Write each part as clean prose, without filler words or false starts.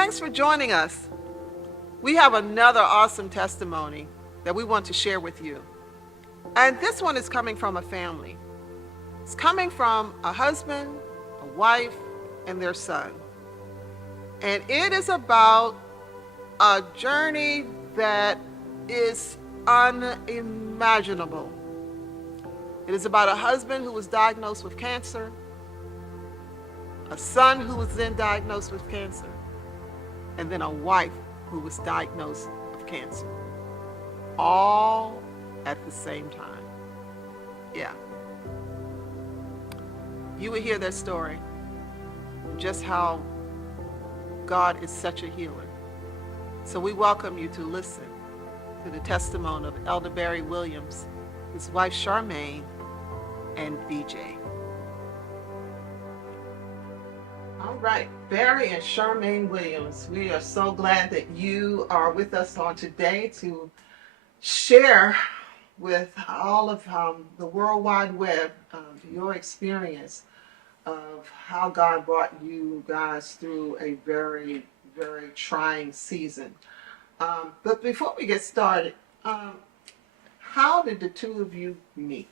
Thanks for joining us. We have another awesome testimony that we want to share with you. And this one is coming from a family. It's coming from a husband, a wife, and their son. And it is about a journey that is unimaginable. It is about a husband who was diagnosed with cancer, a son who was then diagnosed with cancer, and then a wife who was diagnosed with cancer. All at the same time. Yeah. You will hear their story, just how God is such a healer. So we welcome you to listen to the testimony of Elder Barry Williams, his wife Charmaine, and BJ. All right, Barry and Charmaine Williams, we are so glad that you are with us on today to share with all of the World Wide Web your experience of how God brought you guys through a very, very trying season. But before we get started, how did the two of you meet?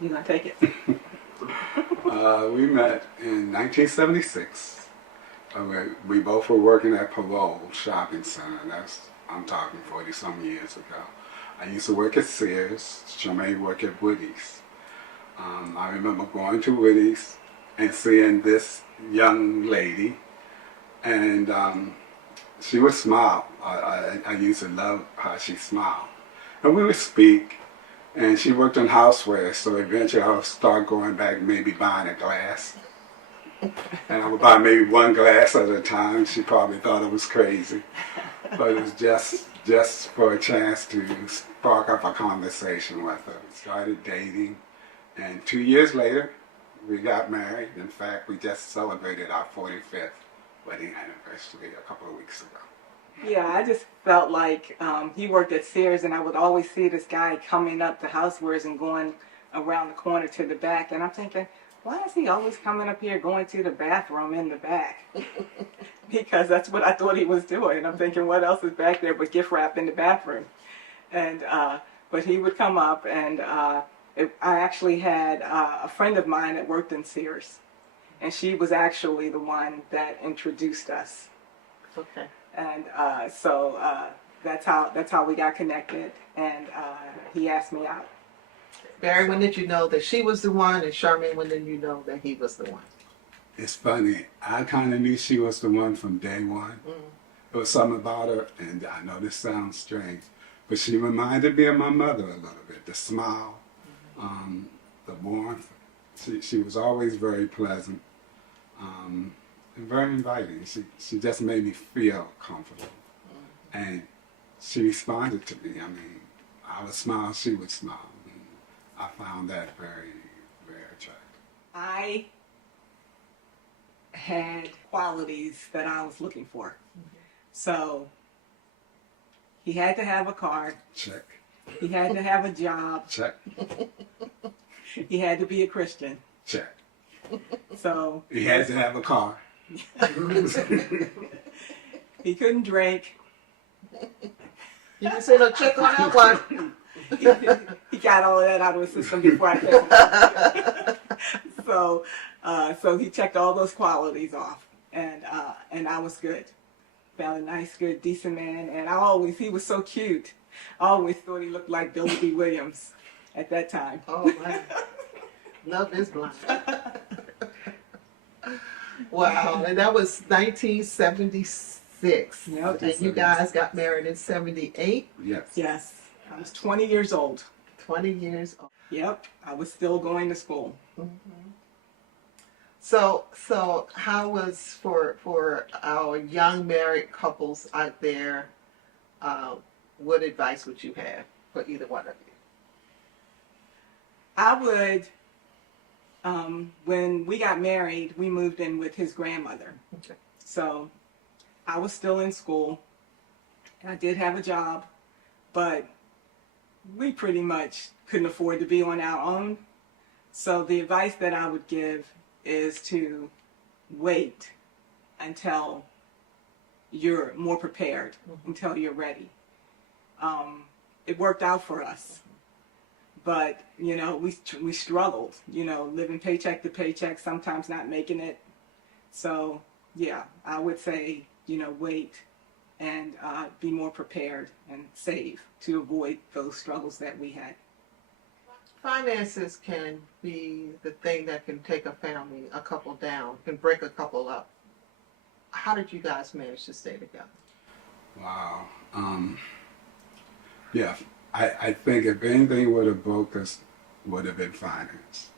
You gonna take it? We met in 1976. We both were working at Parole Shopping Center. I'm talking 40-some years ago. I used to work at Sears. Charmaine worked at Woody's. I remember going to Woody's and seeing this young lady, and she would smile. I used to love how she smiled. And we would speak, and she worked in houseware, so eventually I would start going back, maybe buying a glass. And I would buy maybe one glass at a time. She probably thought I was crazy. But it was just for a chance to spark up a conversation with her. We started dating, and 2 years later, we got married. In fact, we just celebrated our 45th wedding anniversary a couple of weeks ago. Yeah, I just felt like he worked at Sears, and I would always see this guy coming up to housewares and going around the corner to the back, and I'm thinking, why is he always coming up here going to the bathroom in the back? Because that's what I thought he was doing. I'm thinking, what else is back there but gift wrap in the bathroom? And but he would come up, and I actually had a friend of mine that worked in Sears, and she was actually the one that introduced us. Okay. And so that's how we got connected, and he asked me out. Barry, when did you know that she was the one, and Charmaine, when did you know that he was the one? It's funny. I kind of knew she was the one from day one. There was something about her, and I know this sounds strange, but she reminded me of my mother a little bit. The smile, the warmth. She was always very pleasant and very inviting. She just made me feel comfortable. And she responded to me. I mean, I would smile, she would smile. I found that very, very attractive. I had qualities that I was looking for. So he had to have a car. Check. He had to have a job. Check. He had to be a Christian. Check. So He had to have a car. he couldn't drink. You can say no check on that one. He got all of that out of his system before I came. So he checked all those qualities off, and I was good. Found a nice, good, decent man, and he was so cute. I always thought he looked like Billy D. Williams at that time. Oh man, love is blind. Wow, and that was 1976. Yep. And you guys got married in 78? Yes. Yes, I was 20 years old. 20 years old. Yep, I was still going to school. So how was for our young married couples out there, what advice would you have for either one of you? I would, when we got married, we moved in with his grandmother. Okay. So I was still in school, and I did have a job, but we pretty much couldn't afford to be on our own. So the advice that I would give is to wait until you're more prepared, until you're ready. It worked out for us, but we struggled, living paycheck to paycheck, sometimes not making it. So yeah, I would say, wait and be more prepared and save to avoid those struggles that we had. Finances can be the thing that can take a family, a couple down, can break a couple up. How did you guys manage to stay together? Wow. Yeah, I think if anything would have broke us, would have been finance.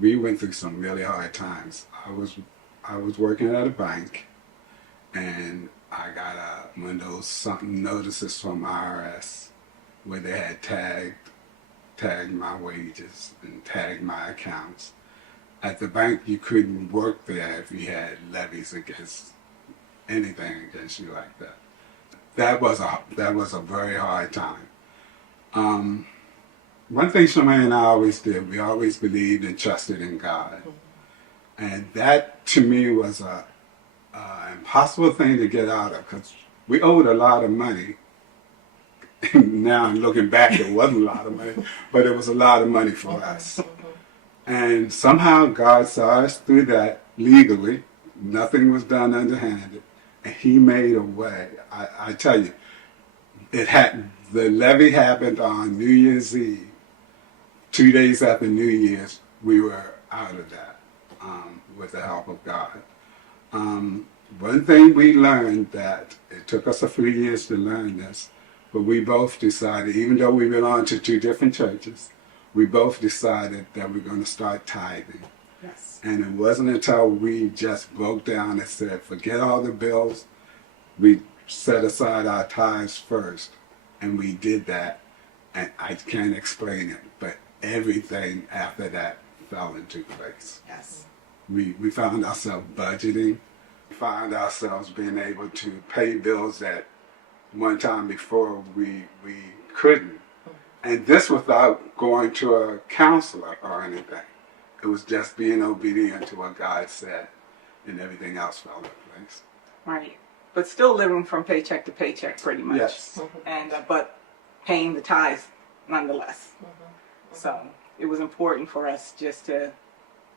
We went through some really hard times. I was working at a bank, and I got one of those something notices from IRS where they had tagged my wages and tagged my accounts. At the bank, you couldn't work there if you had levies against anything against you like that. That was a very hard time. One thing Shemaine and I always did, we always believed and trusted in God. And that, to me, was a impossible thing to get out of, because we owed a lot of money. Now, looking back, it wasn't a lot of money, but it was a lot of money for us. And somehow God saw us through that legally. Nothing was done underhanded. And He made a way. I tell you, the levy happened on New Year's Eve. 2 days after New Year's, we were out of that with the help of God. One thing we learned, that it took us a few years to learn this, but we both decided, even though we belonged to two different churches, we both decided that we're going to start tithing. Yes. And it wasn't until we just broke down and said, forget all the bills, we set aside our tithes first. And we did that, and I can't explain it, but everything after that fell into place. Yes. We found ourselves budgeting. We found ourselves being able to pay bills that one time before we couldn't. And this without going to a counselor or anything. It was just being obedient to what God said, and everything else fell into place. Right. But still living from paycheck to paycheck, pretty much. Yes. And but paying the tithes nonetheless. So it was important for us just to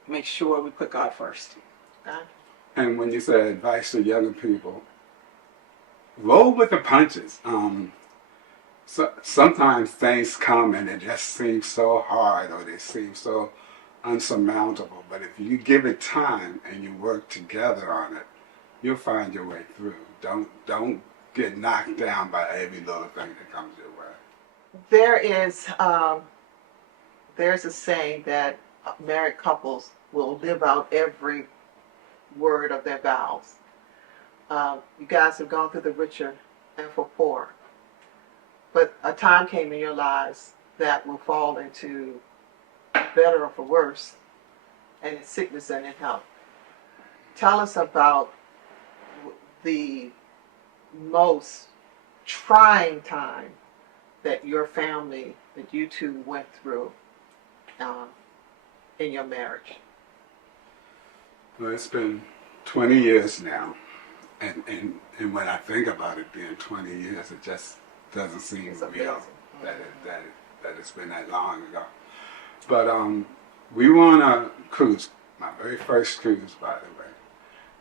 make sure we put God first. And when you say advice to younger people, roll with the punches. So sometimes things come and it just seems so hard, or they seem so unsurmountable. But if you give it time and you work together on it, you'll find your way through. Don't get knocked down by every little thing that comes your way. There's a saying that married couples will live out every word of their vows. You guys have gone through the richer and for poor, but a time came in your lives that will fall into better or for worse, and in sickness and in health. Tell us about the most trying time that your family, that you two went through in your marriage. Well, it's been 20 years now, and when I think about it being 20 years, it just doesn't seem real that it's been that long ago. But we were on a cruise, my very first cruise, by the way,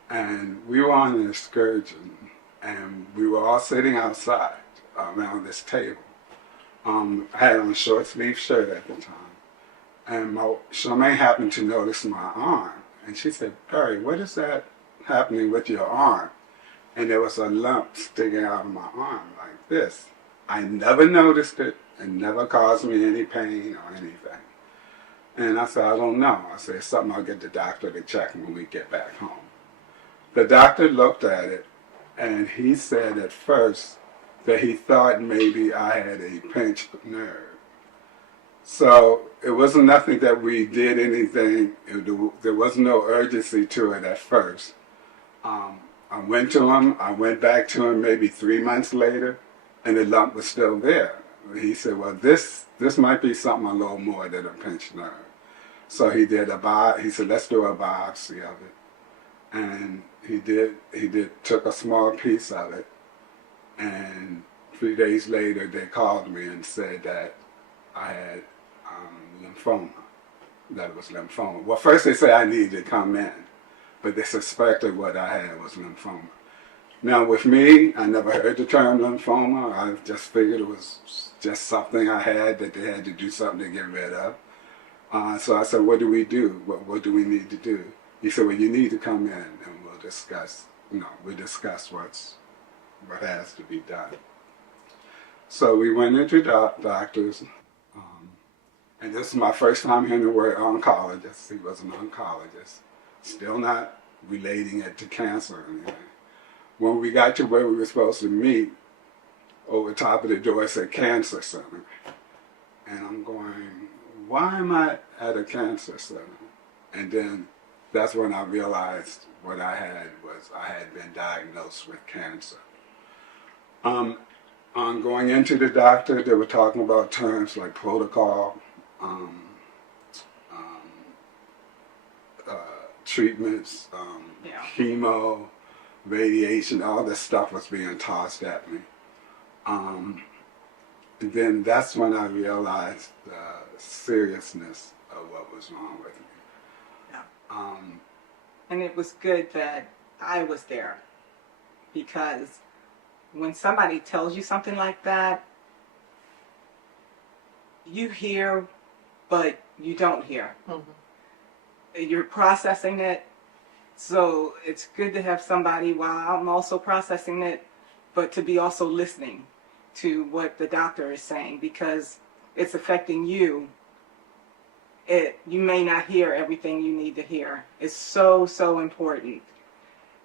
and we were on an excursion, and we were all sitting outside around this table. I had on a short sleeve shirt at the time, and Charmaine happened to notice my arm, and she said, "Perry, what is that happening with your arm?" And there was a lump sticking out of my arm like this. I never noticed it, and never caused me any pain or anything. And I said, "I don't know." I said, "It's something I'll get the doctor to check when we get back home." The doctor looked at it, and he said at first that he thought maybe I had a pinched nerve. So it wasn't nothing that we did anything. There was no urgency to it at first. I went to him. I went back to him maybe 3 months later, and the lump was still there. He said, "Well, this might be something a little more than a pinched nerve." So he did he said, "Let's do a biopsy of it." and he took a small piece of it, and 3 days later they called me and said that I had lymphoma, that it was lymphoma. Well, first they said I needed to come in, but they suspected what I had was lymphoma. Now with me, I never heard the term lymphoma. I just figured it was just something I had that they had to do something to get rid of. So I said, what do we do? What do we need to do? He said, well, you need to come in and we'll discuss, we'll discuss what has to be done. So we went into doctors, and this is my first time hearing the word oncologist. He was an oncologist, still not relating it to cancer or anything. When we got to where we were supposed to meet, over top of the door it said Cancer Center. And I'm going, why am I at a cancer center? And then that's when I realized what I had been diagnosed with cancer. On going into the doctor, they were talking about terms like protocol, treatments, chemo, radiation, all this stuff was being tossed at me. And then that's when I realized the seriousness of what was wrong with me. Yeah. And it was good that I was there, because when somebody tells you something like that, you hear, but you don't hear. Mm-hmm. You're processing it, so it's good to have somebody while I'm also processing it, but to be also listening to what the doctor is saying, because it's affecting you. You may not hear everything you need to hear. It's so, so important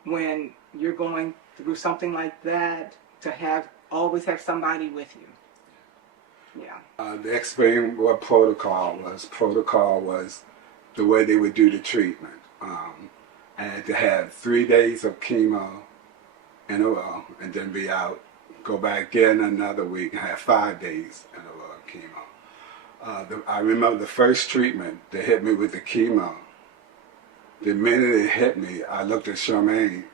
when you're going through something like that to always have somebody with you. Yeah. They explained what protocol was. Protocol was the way they would do the treatment. I had to have 3 days of chemo in a row and then be out, go back in another week and have 5 days in a row of chemo. I remember the first treatment, they hit me with the chemo. The minute it hit me, I looked at Charmaine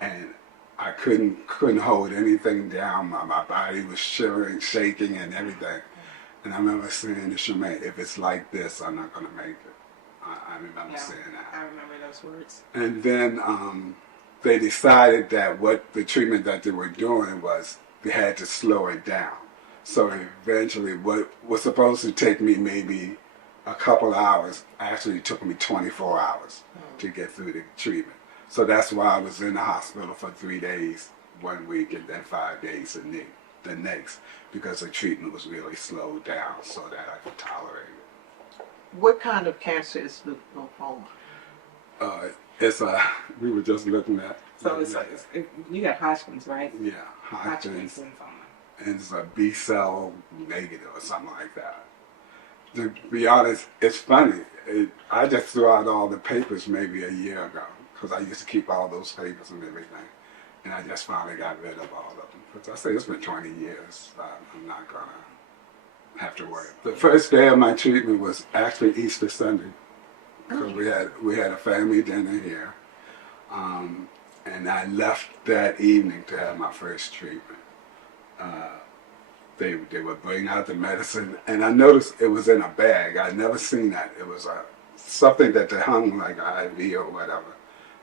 and I couldn't hold anything down. My body was shivering, shaking and everything. And I remember saying to Charmaine, if it's like this, I'm not going to make it. I remember saying that. I remember those words. And then they decided that what the treatment that they were doing was they had to slow it down. So eventually what was supposed to take me maybe a couple hours actually took me 24 hours to get through the treatment. So that's why I was in the hospital for 3 days, 1 week, and then 5 days the next, because the treatment was really slowed down so that I could tolerate it. What kind of cancer is lymphoma? We were just looking at. So you got Hodgkin's, right? Yeah, Hodgkin's. Lymphoma. And it's a B cell negative or something like that. To be honest, it's funny. I just threw out all the papers maybe a year ago, because I used to keep all those papers and everything. And I just finally got rid of all of them. Because I say it's been 20 years. I'm not going to have to worry. The first day of my treatment was actually Easter Sunday. Because we had a family dinner here. And I left that evening to have my first treatment. They would bring out the medicine, and I noticed it was in a bag. I'd never seen that. It was something that they hung like an IV or whatever,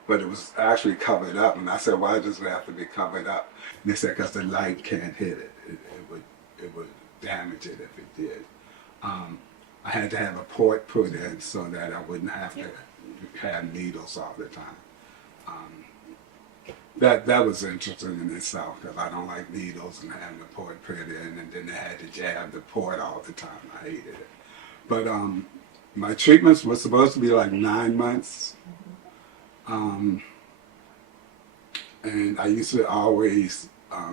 but it was actually covered up. And I said, why does it have to be covered up? And they said, because the light can't hit it. It would damage it if it did. I had to have a port put in so that I wouldn't have to have needles all the time. That was interesting in itself, because I don't like needles and having the port put in, and then they had to jab the port all the time. I hated it. But my treatments were supposed to be like 9 months. And I used to always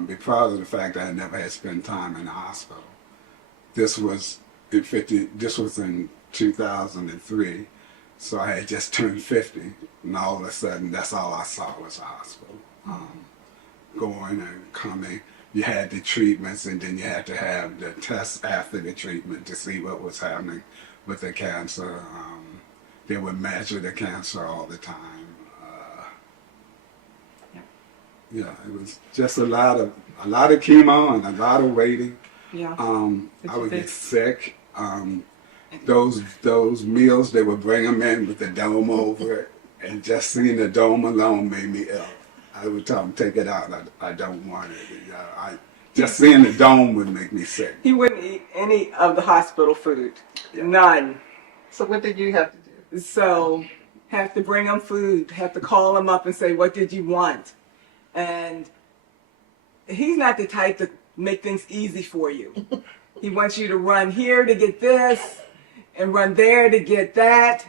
be proud of the fact that I never had spent time in the hospital. This was in 2003, so I had just turned 50, and all of a sudden, that's all I saw was a hospital. Going and coming, you had the treatments, and then you had to have the tests after the treatment to see what was happening with the cancer. They would measure the cancer all the time. Yeah, it was just a lot of chemo and a lot of waiting. Yeah. I would get sick. Those meals they would bring them in with the dome over it, and just seeing the dome alone made me ill. I would tell them, take it out. I don't want it. Just seeing the dome would make me sick. He wouldn't eat any of the hospital food. Yeah. None. So what did you have to do? So have to bring him food, have to call him up and say, what did you want? And he's not the type to make things easy for you. He wants you to run here to get this and run there to get that.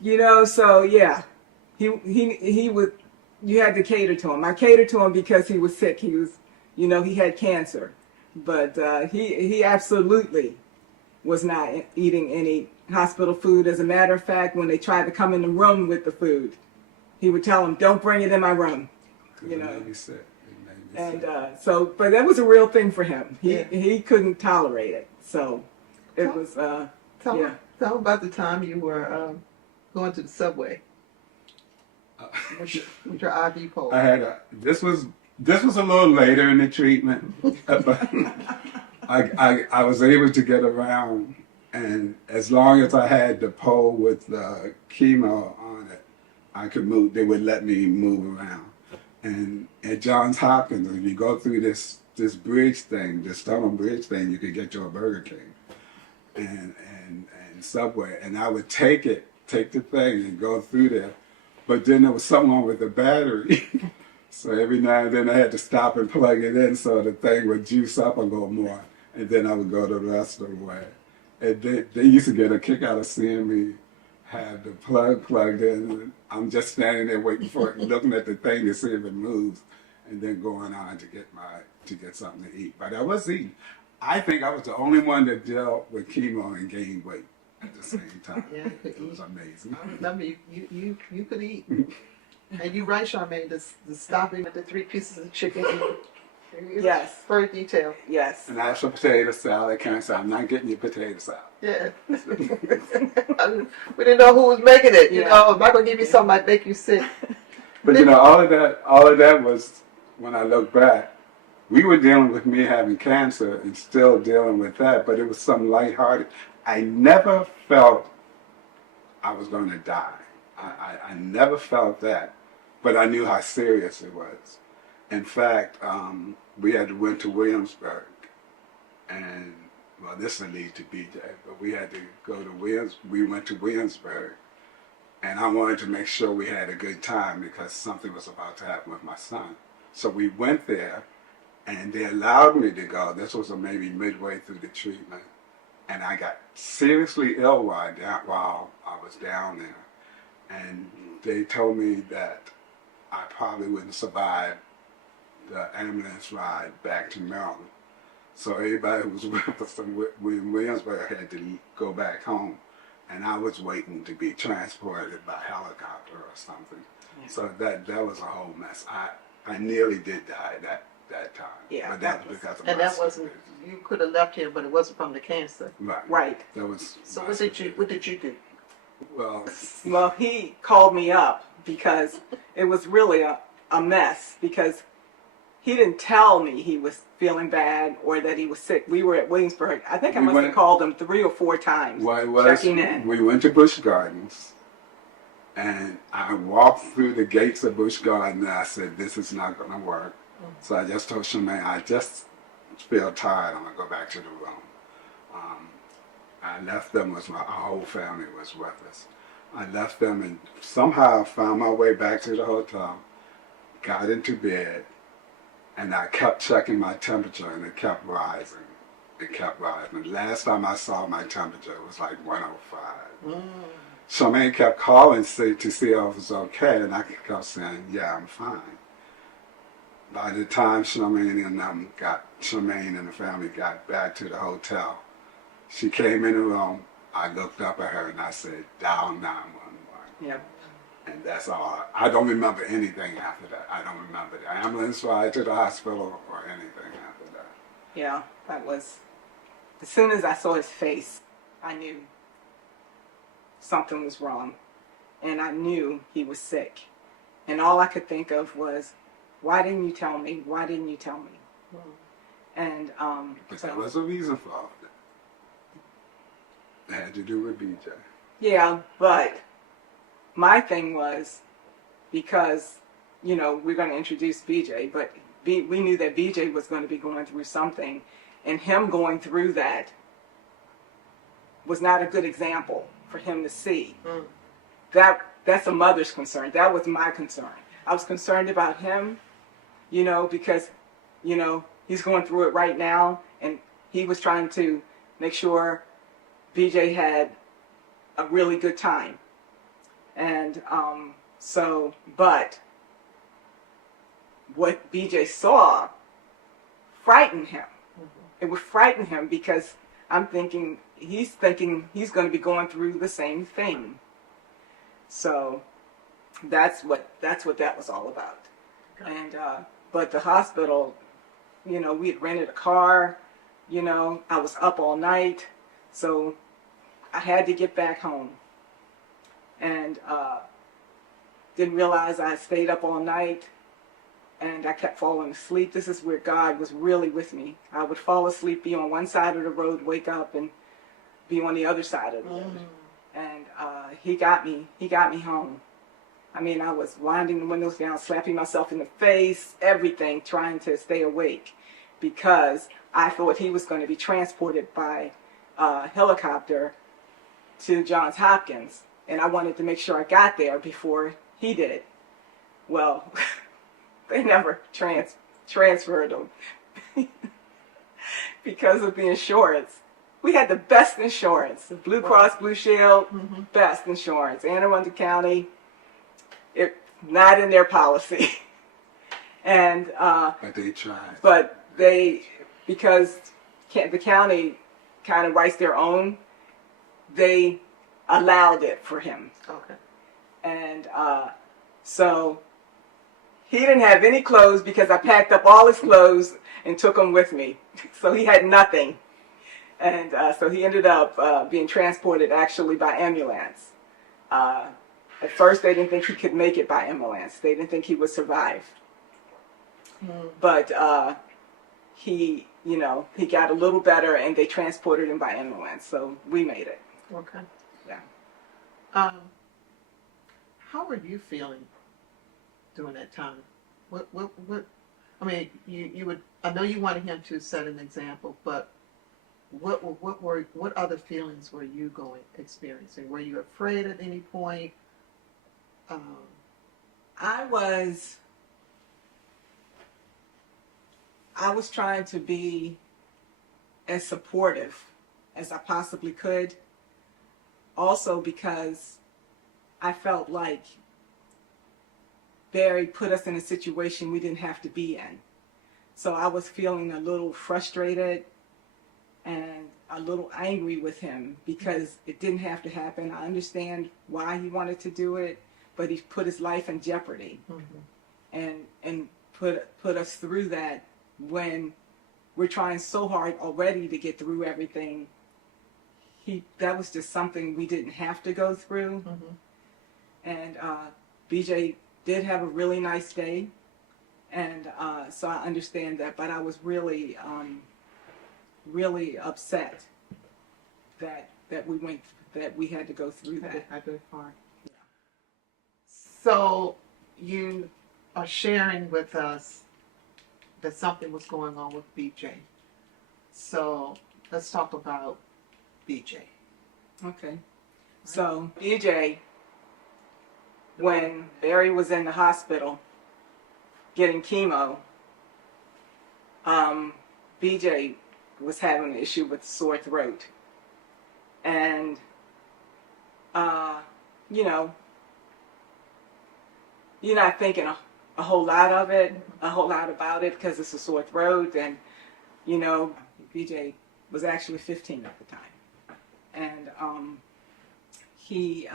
You know, so yeah. He would, you had to cater to him. I catered to him because he was sick. He was, you know, he had cancer. But he absolutely was not eating any hospital food. As a matter of fact, when they tried to come in the room with the food, he would tell them, don't bring it in my room. You know. It made me sick. It made me And sick. so, but that was a real thing for him. Yeah. He couldn't tolerate it. So it was, Tell, yeah. tell about the time you were going to the subway with your IV pole. I had this was a little later in the treatment, but I was able to get around, and as long as I had the pole with the chemo on it, I could move. They would let me move around. And at Johns Hopkins, if you go through this bridge thing, this tunnel bridge thing, you could get to a Burger King and Subway, and I would take the thing and go through there. But then there was something wrong with the battery. So every now and then I had to stop and plug it in so the thing would juice up a little more. And then I would go the rest of the way. And they used to get a kick out of seeing me have the plug plugged in. And I'm just standing there waiting for it, looking at the thing to see if it moves, and then going on to get something to eat. But I was eating. I think I was the only one that dealt with chemo and gained weight at the same time. Yeah, you could It was eat. amazing. I remember you could eat. And you right, Charmaine, the stopping with the 3 pieces of chicken. Yes. Very detailed. Yes. And I have some potato salad. Can't say I'm not getting your potato salad. Yeah. We didn't know who was making it. You Yeah. know, if I'm gonna give you something, I'd make you sick. But you know, all of that was, when I look back, we were dealing with me having cancer and still dealing with that, but it was something lighthearted. I never felt I was going to die. I never felt that, but I knew how serious it was. In fact, we went to Williamsburg, and well, this will lead to BJ, but we had to go to we went to Williamsburg, and I wanted to make sure we had a good time because something was about to happen with my son. So we went there, and they allowed me to go. This was maybe midway through the treatment, and I got seriously ill while I was down there. And they told me that I probably wouldn't survive the ambulance ride back to Maryland. So everybody who was with us in Williamsburg had to go back home. And I was waiting to be transported by helicopter or something. Yeah. So that was a whole mess. I nearly did die that time. Yeah, But that was because of And my that wasn't. You could have left here, but it wasn't from the cancer. Right. Right. That was. So what did you do? Well, Well, he called me up because it was really a mess because he didn't tell me he was feeling bad or that he was sick. We were at Williamsburg. I think I must have called him 3 or 4 times what it was, checking in. we went to Busch Gardens, and I walked through the gates of Busch Gardens, and I said, this is not going to work. So I just told Charmaine, I just feel tired. I'm going to go back to the room. I left them, our whole family was with us. I left them and somehow found my way back to the hotel, got into bed, and I kept checking my temperature, and it kept rising. It kept rising. The last time I saw my temperature, it was like 105. Charmaine kept calling to see if I was okay, and I kept saying, yeah, I'm fine. By the time Charmaine and the family got back to the hotel, she came in the room. I looked up at her and I said, dial 911. Yeah. And that's all. I don't remember anything after that. I don't remember the ambulance ride to the hospital or anything after that. Yeah, that was, as soon as I saw his face, I knew something was wrong. And I knew he was sick. And all I could think of was, why didn't you tell me? Why didn't you tell me? And But there was a reason for all of it. It had to do with BJ. yeah, but my thing was because, you know, we're going to introduce BJ, but we knew that BJ was going to be going through something, and him going through that was not a good example for him to see. That's a mother's concern. That was my concern. I was concerned about him, you know, because, you know, he's going through it right now, and he was trying to make sure BJ had a really good time. And but what BJ saw frightened him. It would frighten him because he's thinking he's going to be going through the same thing. So that's what that was all about. Okay. And but the hospital, you know, we had rented a car. You know, I was up all night, so I had to get back home. And didn't realize I stayed up all night, and I kept falling asleep. This is where God was really with me. I would fall asleep, be on one side of the road, wake up, and be on the other side of the road. And he got me home. I mean, I was winding the windows down, slapping myself in the face, everything, trying to stay awake, because I thought he was going to be transported by helicopter to Johns Hopkins, and I wanted to make sure I got there before he did. Well, they never transferred him because of the insurance. We had the best insurance, the Blue Cross Blue Shield, best insurance. Anne Arundel County, it not in their policy. And but they tried. But because the county kind of writes their own, they allowed it for him. Okay. And so he didn't have any clothes because I packed up all his clothes and took them with me. So he had nothing. And so he ended up being transported actually by ambulance. At first they didn't think he could make it by ambulance. They didn't think he would survive. But he, you know, he got a little better and they transported him by ambulance. So we made it. Okay. Yeah. How were you feeling during that time? What I mean, you would, I know you wanted him to set an example, but what other feelings were you experiencing? Were you afraid at any point? I was trying to be as supportive as I possibly could. Also because I felt like Barry put us in a situation we didn't have to be in. So I was feeling a little frustrated and a little angry with him because it didn't have to happen. I understand why he wanted to do it, but he put his life in jeopardy and put us through that when we're trying so hard already to get through everything. That was just something we didn't have to go through. And BJ did have a really nice day, and so I understand that, but I was really really upset that we had to go through that. I did hard. Yeah. So you are sharing with us that something was going on with BJ. So let's talk about BJ. Okay. So BJ, when Barry was in the hospital getting chemo, BJ was having an issue with sore throat. And, you know, you're not thinking a whole lot of it, a whole lot about it because it's a sore throat. And, you know, BJ was actually 15 at the time. And he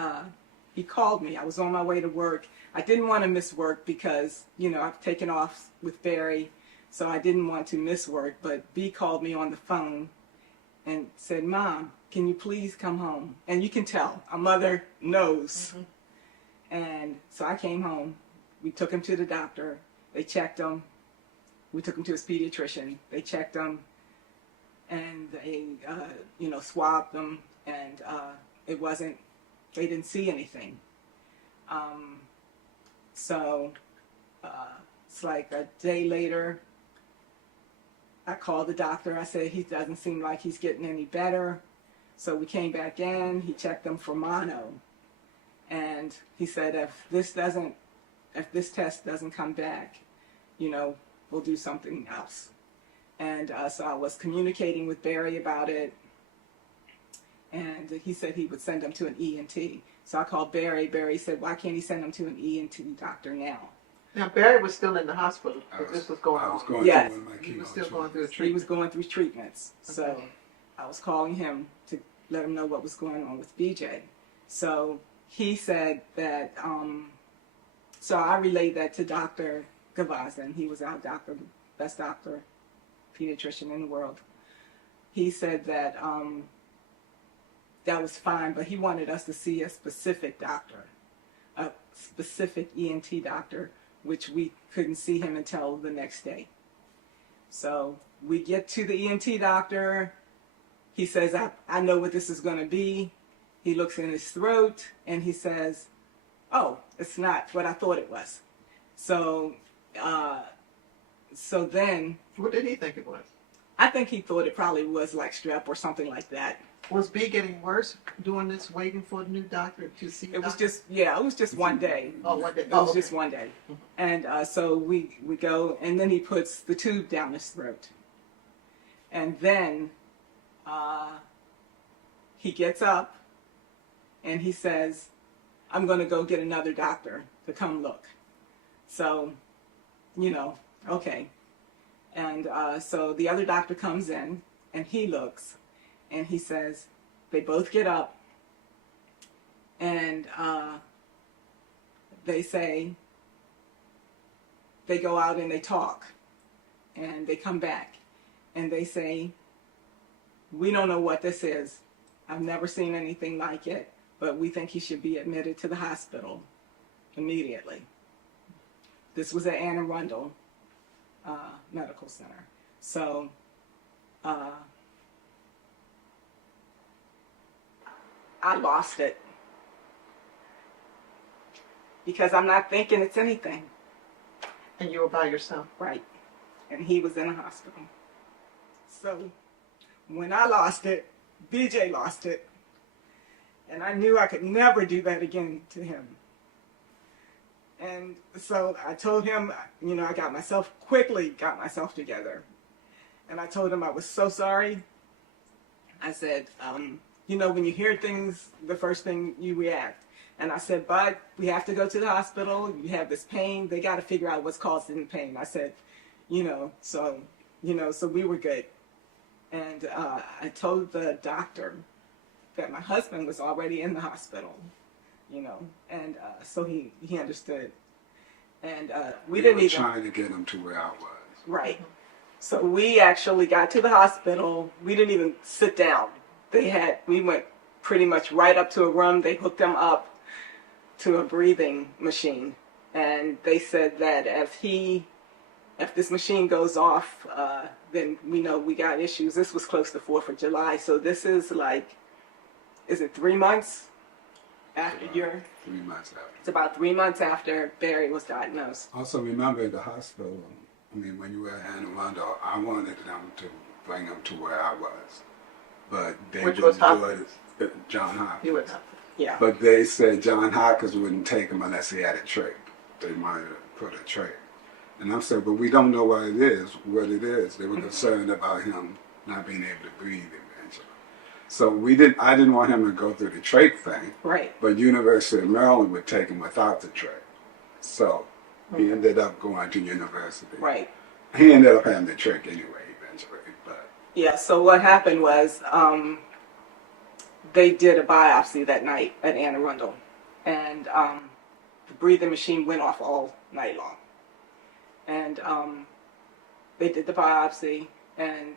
called me. I was on my way to work. I didn't want to miss work because, you know, I've taken off with Barry, so I didn't want to miss work. But B called me on the phone and said, "Mom, can you please come home?" And you can tell, a mother knows. And so I came home. We took him to the doctor, They checked him. We took him to his pediatrician. They checked him, and they, swabbed him, and it wasn't. They didn't see anything. So it's like a day later. I called the doctor. I said, he doesn't seem like he's getting any better. So we came back in. He checked him for mono. And he said, if this test doesn't come back, we'll do something else. And so I was communicating with Barry about it. And he said he would send him to an ENT. So I called Barry. Barry said, why can't he send him to an ENT doctor now? Now, Barry was still in the hospital, but this was going on. I was going Yes. through one of my He was chemo still going through a treatments. He was treatment. going through treatments. So Okay. I was calling him to let him know what was going on with BJ. So he said that, so I relayed that to Dr. Gavazin. He was our doctor, best doctor, pediatrician in the world. He said that that was fine, but he wanted us to see a specific doctor, a specific ENT doctor, which we couldn't see him until the next day. So we get to the ENT doctor. He says, I know what this is going to be. He looks in his throat and he says, oh, it's not what I thought it was. So then What did he think it was? I think he thought it probably was like strep or something like that. Was B getting worse doing this, waiting for the new doctor to see? It was just one day. Oh, one day. It was okay. just one day. And so we go, and then he puts the tube down his throat. And then he gets up and he says, I'm going to go get another doctor to come look. So, okay. And so the other doctor comes in and he looks and he says, they both get up and they say, they go out and they talk and they come back and they say, we don't know what this is. I've never seen anything like it, but we think he should be admitted to the hospital immediately. This was at Anne Arundel Medical Center. So I lost it because I'm not thinking it's anything. And you were by yourself. Right. And he was in a hospital. So when I lost it, BJ lost it. And I knew I could never do that again to him. And so I told him, I quickly got myself together. And I told him I was so sorry. I said, when you hear things, the first thing you react. And I said, but we have to go to the hospital. You have this pain. They got to figure out what's causing the pain. I said, so we were good. And I told the doctor that my husband was already in the hospital, and so he understood. And we didn't were even trying to get him to where I was. right. So we actually got to the hospital. We didn't even sit down. We went pretty much right up to a room. They hooked him up to a breathing machine, and they said that if this machine goes off, then we know we got issues. This was close to 4th of July, so this is is it 3 months after 3 months after. It's about 3 months after Barry was diagnosed. Also, remember at the hospital, when you were at Anne Arundel, I wanted them to bring him to where I was. But they Which wouldn't was do it. John Hopkins. You were not. Yeah. But they said John Hopkins wouldn't take him unless he had a trach. They might have put a trach. And I'm saying, but we don't know what it is. They were concerned about him not being able to breathe eventually. So I didn't want him to go through the trach thing. Right. But University of Maryland would take him without the trach. So he ended up going to university. Right. He ended up having the trach anyway eventually. But Yeah, so what happened was they did a biopsy that night at Anne Arundel, and the breathing machine went off all night long. And they did the biopsy, and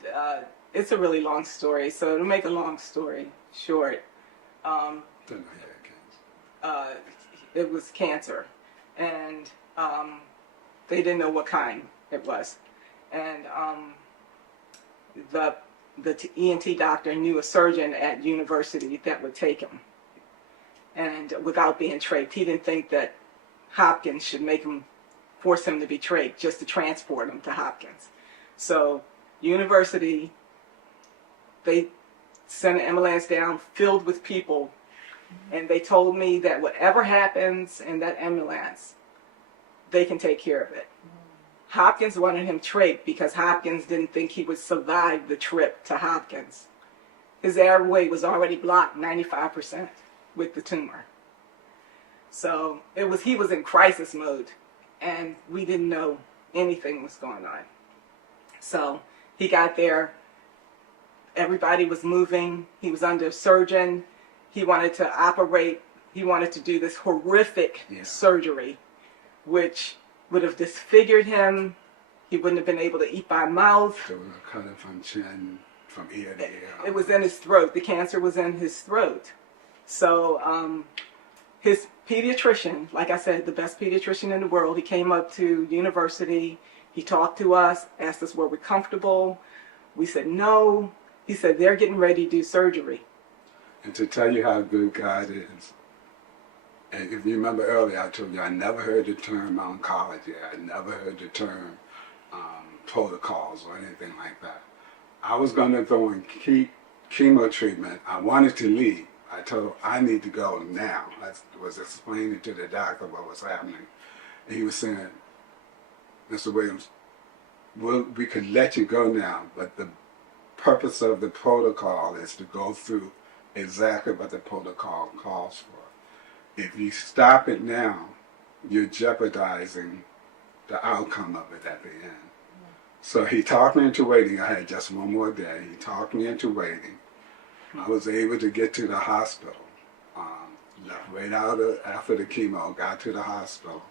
it's a really long story, so to make a long story short, then I had cancer. it was cancer. And they didn't know what kind it was. And the ENT doctor knew a surgeon at university that would take him. And without being trached, he didn't think that Hopkins should force him to be trached just to transport him to Hopkins. So university, they sent an ambulance down filled with people, and they told me that whatever happens in that ambulance, they can take care of it. Hopkins wanted him trached because Hopkins didn't think he would survive the trip to Hopkins. His airway was already blocked 95% with the tumor. So he was in crisis mode, and we didn't know anything was going on. So he got there, everybody was moving, he was under a surgeon, he wanted to operate, he wanted to do this horrific surgery, which would have disfigured him. He wouldn't have been able to eat by mouth. They were cutting from chin, from ear to ear. It was in his throat. The cancer was in his throat. So his pediatrician, like I said, the best pediatrician in the world, he came up to university. He talked to us, asked us were we comfortable. We said no. He said they're getting ready to do surgery. And to tell you how good God is, and if you remember earlier, I told you I never heard the term oncology. I never heard the term protocols or anything like that. I was going to go in chemo treatment. I wanted to leave. I told him, I need to go now. I was explaining to the doctor what was happening. And he was saying, Mr. Williams, we could let you go now, but the purpose of the protocol is to go through exactly what the protocol calls for. If you stop it now, you're jeopardizing the outcome of it at the end. So he talked me into waiting. I had just one more day. He talked me into waiting. I was able to get to the hospital. Left right out after the chemo, got to the hospital.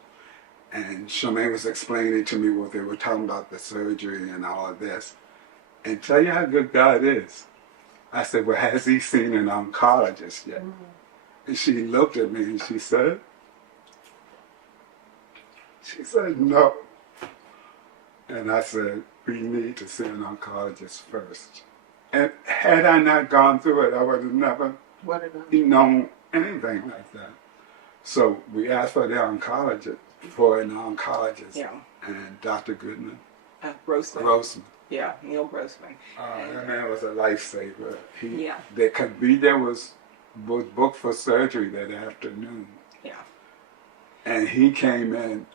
And Charmaine was explaining to me what they were talking about, the surgery and all of this. And tell you how good God is. I said, well, has he seen an oncologist yet? And she looked at me and she said, no. And I said, we need to see an oncologist first. And had I not gone through it, I would have never known anything like that. So we asked for an oncologist, Yeah. and Dr. Goodman. Grossman. Yeah, Neil Grossman. That man was a lifesaver. The Kavita was booked for surgery that afternoon. Yeah. And he came in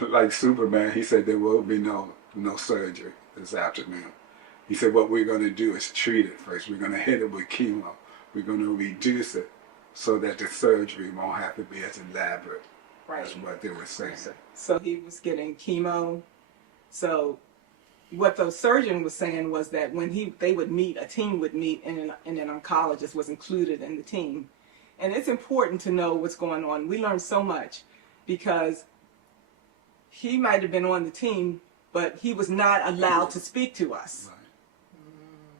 like Superman. He said there will be no surgery this afternoon. He said what we're going to do is treat it first. We're going to hit it with chemo. We're going to reduce it so that the surgery won't have to be as elaborate. Right. That's what they were saying. So he was getting chemo. So what the surgeon was saying was that when they would meet, a team would meet, and an oncologist was included in the team. And it's important to know what's going on. We learned so much because he might have been on the team, but he was not allowed to speak to us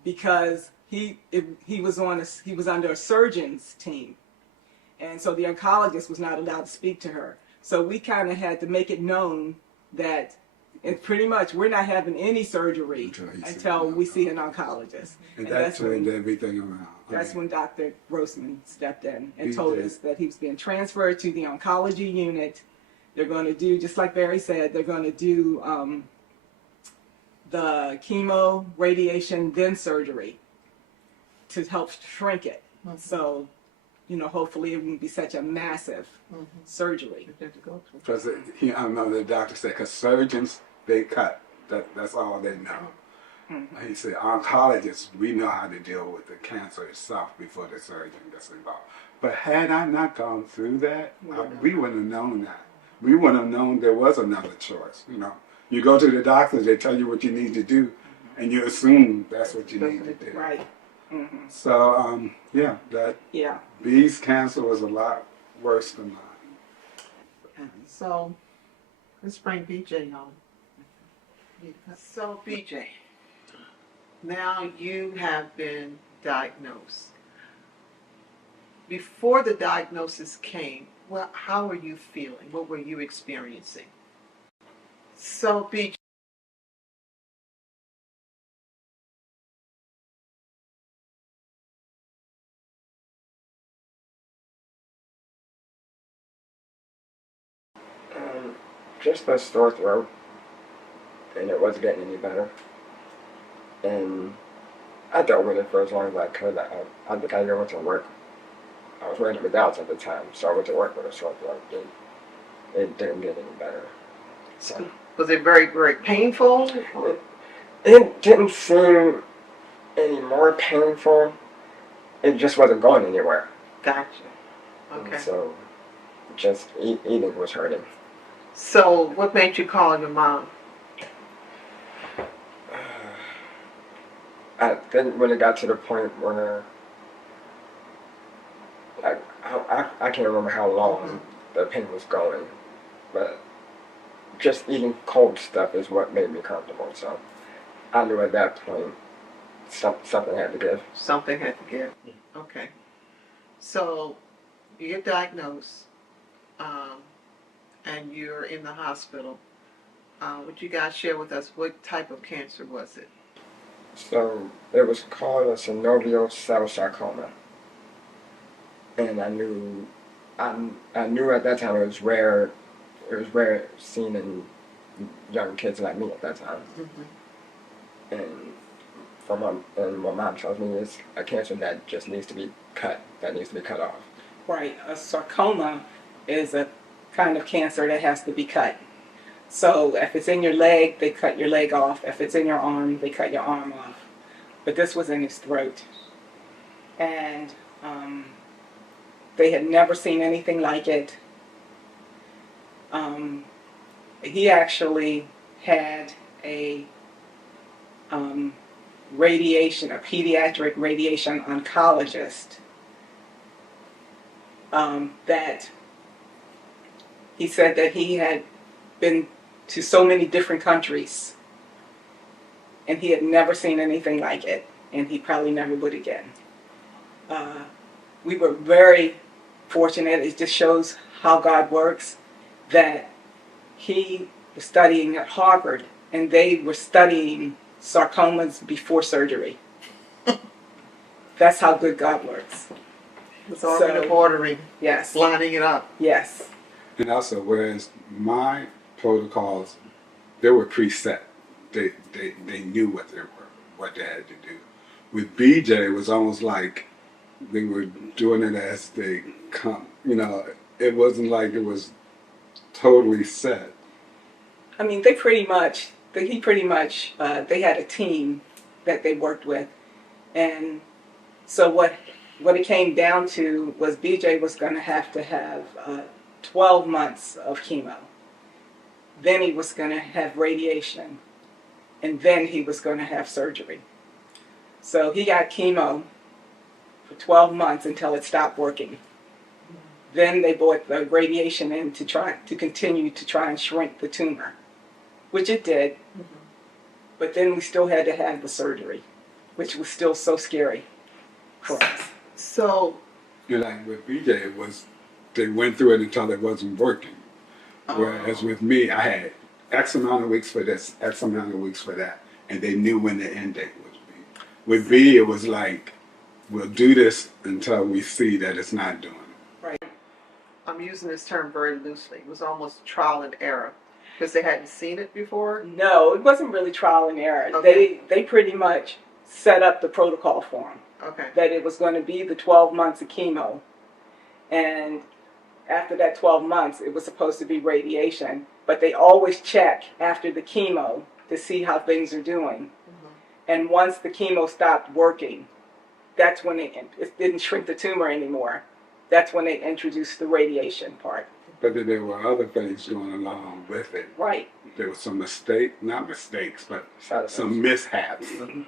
because he was under a surgeon's team, and so the oncologist was not allowed to speak to her. So we kind of had to make it known that it's pretty much we're not having any surgery until we see an oncologist. And that turned everything around. That's when Dr. Grossman stepped in and told us that he was being transferred to the oncology unit. They're going to do, just like Barry said, they're going to do the chemo, radiation, then surgery to help shrink it. So, hopefully it won't be such a massive surgery. Because I remember the doctor said, because surgeons, they cut. That's all they know. He said, oncologists, we know how to deal with the cancer itself before the surgeon gets involved. But had I not gone through that, we wouldn't have known that. We wouldn't have known there was another choice. You go to the doctors, they tell you what you need to do, and you assume that's what you need to do. Right. So, B's cancer was a lot worse than mine. So, let's bring BJ on. So, BJ, now you have been diagnosed. Before the diagnosis came, how were you feeling? What were you experiencing? So, BJ, Just a sore throat, and it wasn't getting any better. And I dealt with it for as long as I could. I think I even went to work. I was wearing McDonald's at the time, so I went to work with a sore throat. It didn't get any better. So was it very, very painful? it didn't seem any more painful. It just wasn't going anywhere. Gotcha. And Okay. so just eating was hurting. So, what made you call your mom? I think when it got to the point where I can't remember how long the pain was going, but just eating cold stuff is what made me comfortable. So I knew at that point something had to give. Something had to give. Okay. So, you get diagnosed, and you're in the hospital. Would you guys share with us what type of cancer was it? So it was called a synovial cell sarcoma, and I knew at that time it was rare. It was rare seen in young kids like me at that time. And what mom tells me is a cancer that just needs to be cut. That needs to be cut off. Right. A sarcoma is a kind of cancer that has to be cut. So if it's in your leg, they cut your leg off. If it's in your arm, they cut your arm off. But this was in his throat. And they had never seen anything like it. He actually had a pediatric radiation oncologist that he said that he had been to so many different countries and he had never seen anything like it, and he probably never would again. We were very fortunate. It just shows how God works, that he was studying at Harvard and they were studying sarcomas before surgery. That's how good God works. It's already ordering, Yes. lining it up. Yes. And also, whereas my protocols, they were preset. They knew what they were, what they had to do. With BJ, it was almost like they were doing it as they come. You know, it wasn't like it was totally set. I mean, they had a team that they worked with. And so what it came down to was BJ was going to have 12 months of chemo. Then he was going to have radiation. And then he was going to have surgery. So he got chemo for 12 months until it stopped working. Then they brought the radiation in to continue to try and shrink the tumor, which it did. But then we still had to have the surgery, which was still so scary for us. So, You know, like with BJ, it was they went through it until it wasn't working. Whereas with me, I had X amount of weeks for this, X amount of weeks for that, and they knew when the end date would be. With B, it was like, we'll do this until we see that it's not doing it. Right. I'm using this term very loosely. It was almost trial and error because they hadn't seen it before. No, it wasn't really trial and error. Okay. They pretty much set up the protocol for him. Okay. That it was going to be the 12 months of chemo. And after that 12 months, it was supposed to be radiation. But they always check after the chemo to see how things are doing. And once the chemo stopped working, that's when it didn't shrink the tumor anymore. That's when they introduced the radiation part. But then there were other things going along with it. Right. There was some not mistakes, but some mishaps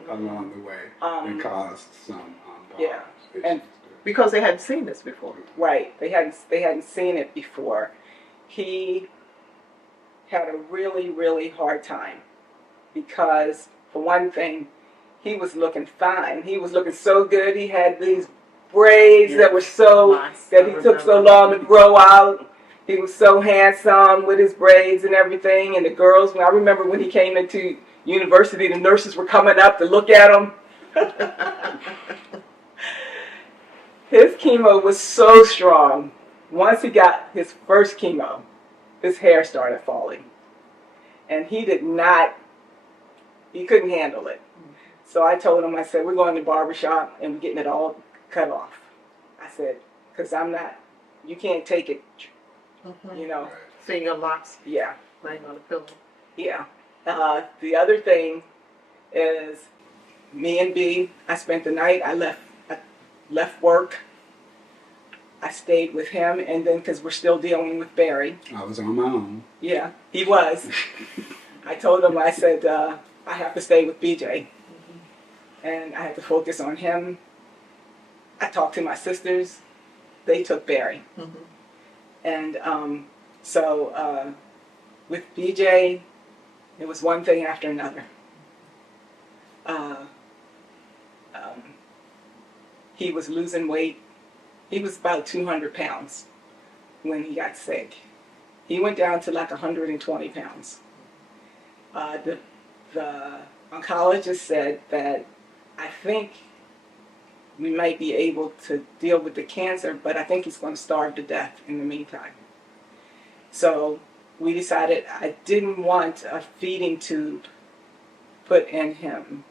along the way that caused some Yeah. issues. And Because they hadn't seen this before. right, they hadn't seen it before. He had a really, really hard time because, for one thing, he was looking fine. He was looking so good. He had these braids that were that he took so long to grow out. He was so handsome with his braids and everything. And the girls, I remember when he came into university, the nurses were coming up to look at him. His chemo was so strong. Once he got his first chemo, his hair started falling. And he couldn't handle it. So I told him, I said, we're going to the barbershop and we're getting it all cut off. I said, because you can't take it, you know. Seeing your locks Yeah. laying on the pillow. Yeah. The other thing is me and B, I spent the night, I left work. I stayed with him, and then because we're still dealing with Barry. I was on my own. Yeah, he was. I told him, I said, I have to stay with BJ. And I had to focus on him. I talked to my sisters. They took Barry. And so with BJ, it was one thing after another. He was losing weight. He was about 200 pounds when he got sick. He went down to like 120 pounds. The oncologist said that I think we might be able to deal with the cancer, but I think he's going to starve to death in the meantime. So we decided I didn't want a feeding tube put in him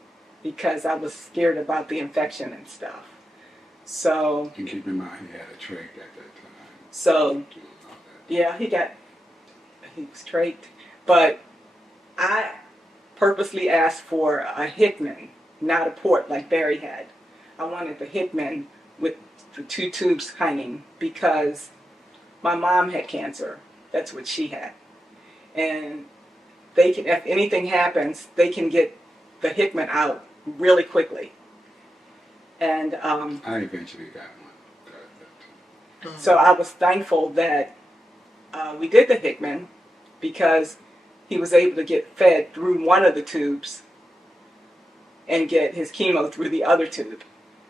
because I was scared about the infection and stuff. So, And keep in mind, he had a trach at that time. So, yeah, he was trached. But I purposely asked for a Hickman, not a port like Barry had. I wanted the Hickman with the 2 tubes hanging because my mom had cancer. That's what she had. And they can, if anything happens, they can get the Hickman out really quickly. And I eventually got one. so I was thankful that we did the Hickman because he was able to get fed through one of the tubes and get his chemo through the other tube.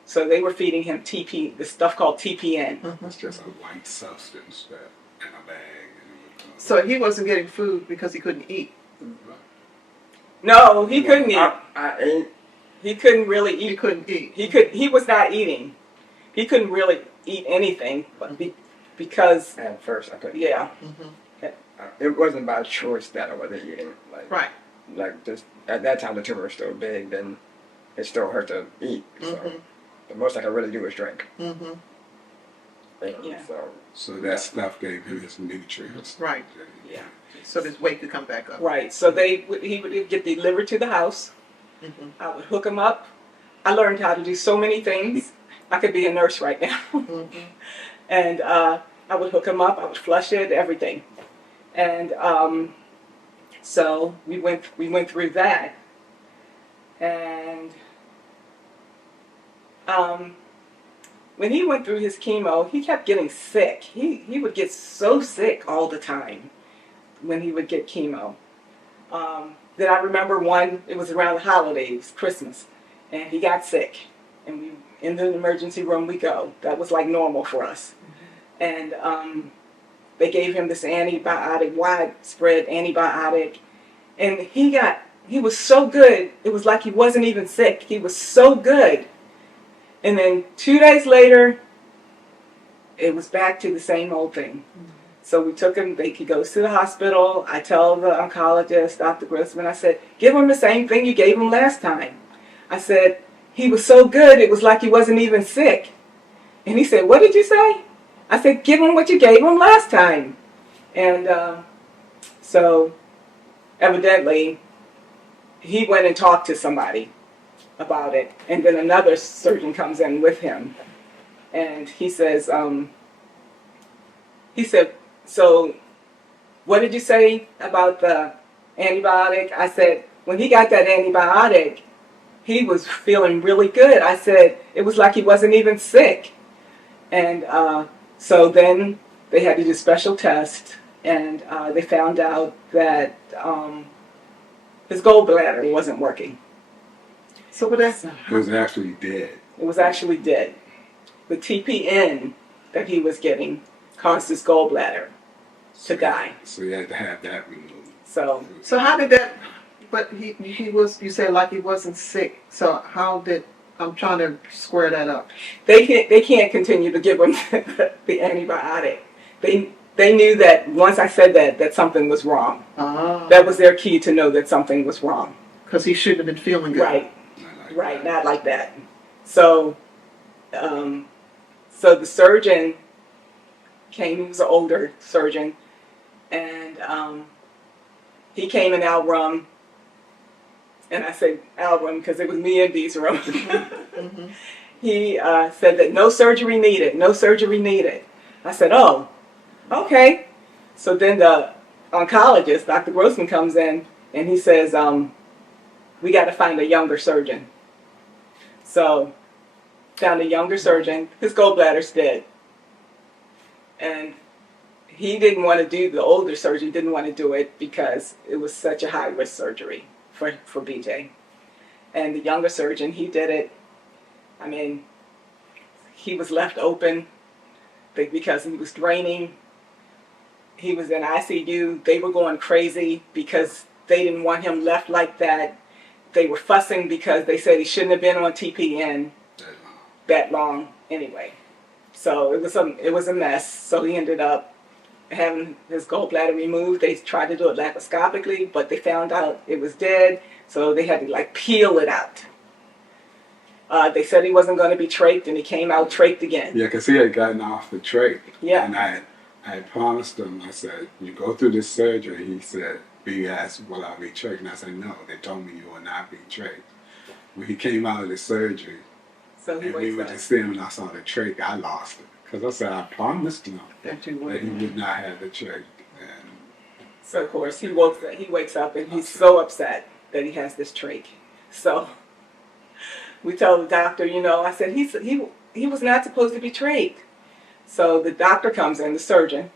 So they were feeding him the stuff called TPN. It's just a white substance that in a bag. So he wasn't getting food because he couldn't eat. No, he couldn't eat. I ate. He couldn't really eat. He couldn't eat. He was not eating. He couldn't really eat anything, but because At first, I couldn't. yeah. It wasn't by choice that I wasn't eating. Right. Like just at that time, the tumor was still big. Then it still hurt to eat. So the most I could really do was drink. Yeah. So that stuff gave him his nutrients. Right. Yeah. So his weight could come back up. Right. So he would get delivered to the house. I would hook him up. I learned how to do so many things. I could be a nurse right now. And I would hook him up. I would flush it, everything. And so we went through that. And when he went through his chemo, he kept getting sick. He would get so sick all the time when he would get chemo. Then I remember it was around the holidays, Christmas, and he got sick. And we in the emergency room we go. That was like normal for us. And they gave him this antibiotic, widespread antibiotic. And he was so good, it was like he wasn't even sick. He was so good. And then 2 days later, it was back to the same old thing. So we took him, he goes to the hospital. I tell the oncologist, Dr. Grossman, I said, give him the same thing you gave him last time. I said, he was so good, it was like he wasn't even sick. And he said, what did you say? I said, give him what you gave him last time. And so evidently, he went and talked to somebody about it. And then another surgeon comes in with him. And he says, so what did you say about the antibiotic? I said, when he got that antibiotic, he was feeling really good. I said, it was like he wasn't even sick. And so then they had to do a special test, and they found out that his gallbladder wasn't working. So what that's It was actually dead. It was actually dead. The TPN that he was getting caused his gallbladder to die. So he had to have that removed. So So how did that? But he was. You said like he wasn't sick. So how did? I'm trying to square that up. they can't continue to give him the antibiotic. They knew that once I said that something was wrong. Ah. That was their key to know that something was wrong. Because he shouldn't have been feeling good. Right. Not like Right, that. not like that. So, so the surgeon came. He was an older surgeon, and he came in our room. And I said our room because it was me and B's room. Mm-hmm. He said that no surgery needed. No surgery needed. I said, oh, okay. So then the oncologist, Dr. Grossman, comes in and he says, we got to find a younger surgeon. So found a younger surgeon. His gallbladder's dead. And he didn't want to do, the older surgeon didn't want to do it because it was such a high-risk surgery for BJ. And the younger surgeon, he did it. I mean, he was left open because he was draining. He was in ICU. They were going crazy because they didn't want him left like that. They were fussing because they said he shouldn't have been on TPN that long anyway. So it was a mess. So he ended up having his gallbladder removed. They tried to do it laparoscopically, but they found out it was dead. So they had to like peel it out. They said he wasn't going to be trached, and he came out trached again. Yeah, because he had gotten off the trach. Yeah. And I had promised him, I said, you go through this surgery. He said, B asked, will I be trached? And I said, no, they told me you will not be trached. When he came out of the surgery, So he and we wakes went up. to see him and I saw the trach, I lost it. Because I said, I promised him That you that he would. would not have the trach. And So of course he wakes up and he's so upset that he has this trach. So we told the doctor, I said he was not supposed to be trached. So the doctor comes in, the surgeon.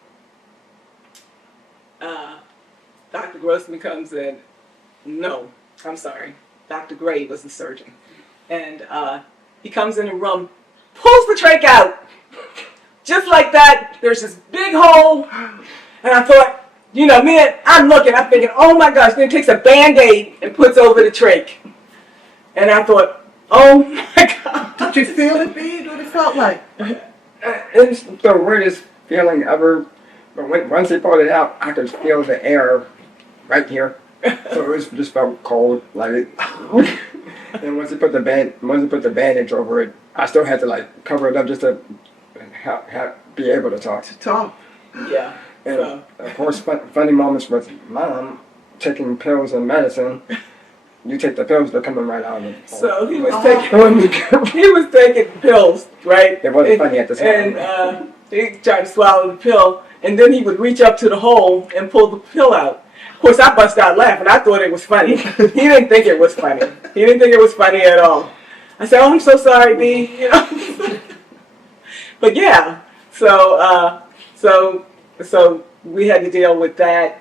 Dr. Grossman comes in. No, I'm sorry. Dr. Gray was the surgeon. And he comes in the room, pulls the trach out. Just like that, there's this big hole. And I thought, I'm thinking, oh my gosh. Then he takes a Band-Aid and puts over the trach. And I thought, oh my God. Did you feel it, B? What it felt like? It's the weirdest feeling ever. But once they pulled it out, I could feel the air right here. So it just felt cold, like. And once they put the bandage over it, I still had to cover it up just to be able to talk. To talk. Yeah. And So of course, funny moments with Mom taking pills and medicine. You take the pills, they're coming right out of it. So he was taking. he was taking pills, right? It wasn't funny at the time. And he tried to swallow the pill, and then he would reach up to the hole and pull the pill out. Of course, I bust out laughing. I thought it was funny. He didn't think it was funny. He didn't think it was funny at all. I said, "Oh, I'm so sorry, B." But yeah, so we had to deal with that.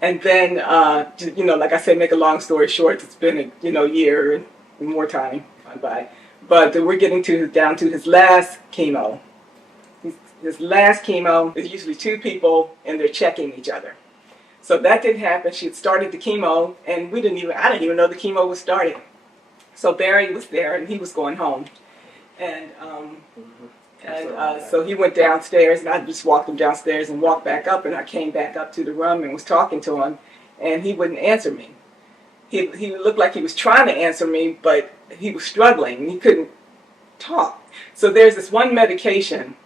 And then, like I said, make a long story short, it's been a year and more time gone by. But we're getting down to his last chemo. His last chemo is usually two people, and they're checking each other. So that didn't happen. She had started the chemo, and I didn't even know the chemo was started. So Barry was there, and he was going home, and so he went downstairs, and I just walked him downstairs and walked back up, and I came back up to the room and was talking to him, and he wouldn't answer me. He looked like he was trying to answer me, but he was struggling, and he couldn't talk. So there's this one medication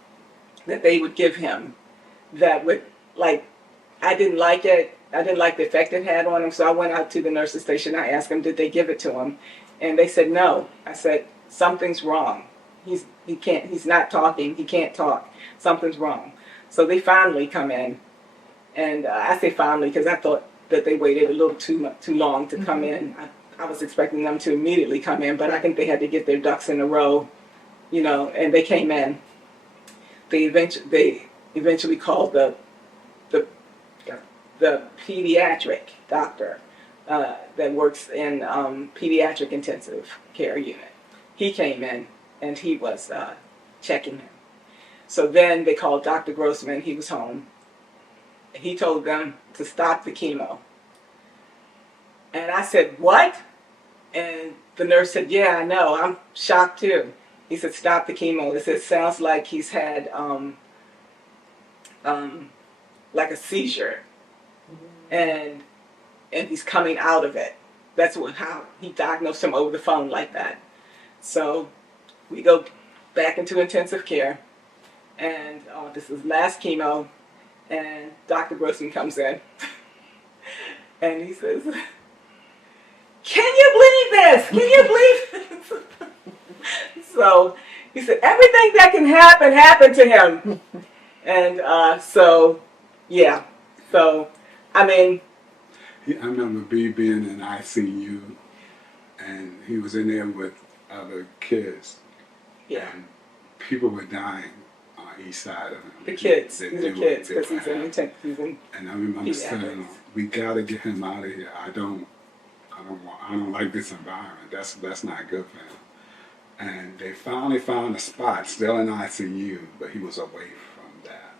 that they would give him that would, I didn't like it. I didn't like the effect it had on him, so I went out to the nurse's station. I asked them, did they give it to him? And they said no. I said, something's wrong. He's not talking. He can't talk. Something's wrong. So they finally come in, and I say finally because I thought that they waited a little too long to come in. I was expecting them to immediately come in, but I think they had to get their ducks in a row, and they came in. They eventually called the pediatric doctor that works in pediatric intensive care unit. He came in and he was checking him. So then they called Dr. Grossman. He was home, he told them to stop the chemo. And I said, what? And the nurse said, yeah, I know. I'm shocked too. He said, stop the chemo. He said, sounds like he's had like a seizure. And he's coming out of it. That's how he diagnosed him over the phone like that. So we go back into intensive care. And this is last chemo. And Dr. Grossman comes in. And he says, can you believe this? Can you believe this? So he said, everything that can happen happened to him. And so, yeah. So, I mean. I remember B being in ICU, and he was in there with other kids. Yeah. And people were dying on each side of him. The kids. These are kids, because he's in intensive. And I remember saying, we got to get him out of here. I don't like this environment. That's not good for him. And they finally found a spot, still in ICU, but he was away from that.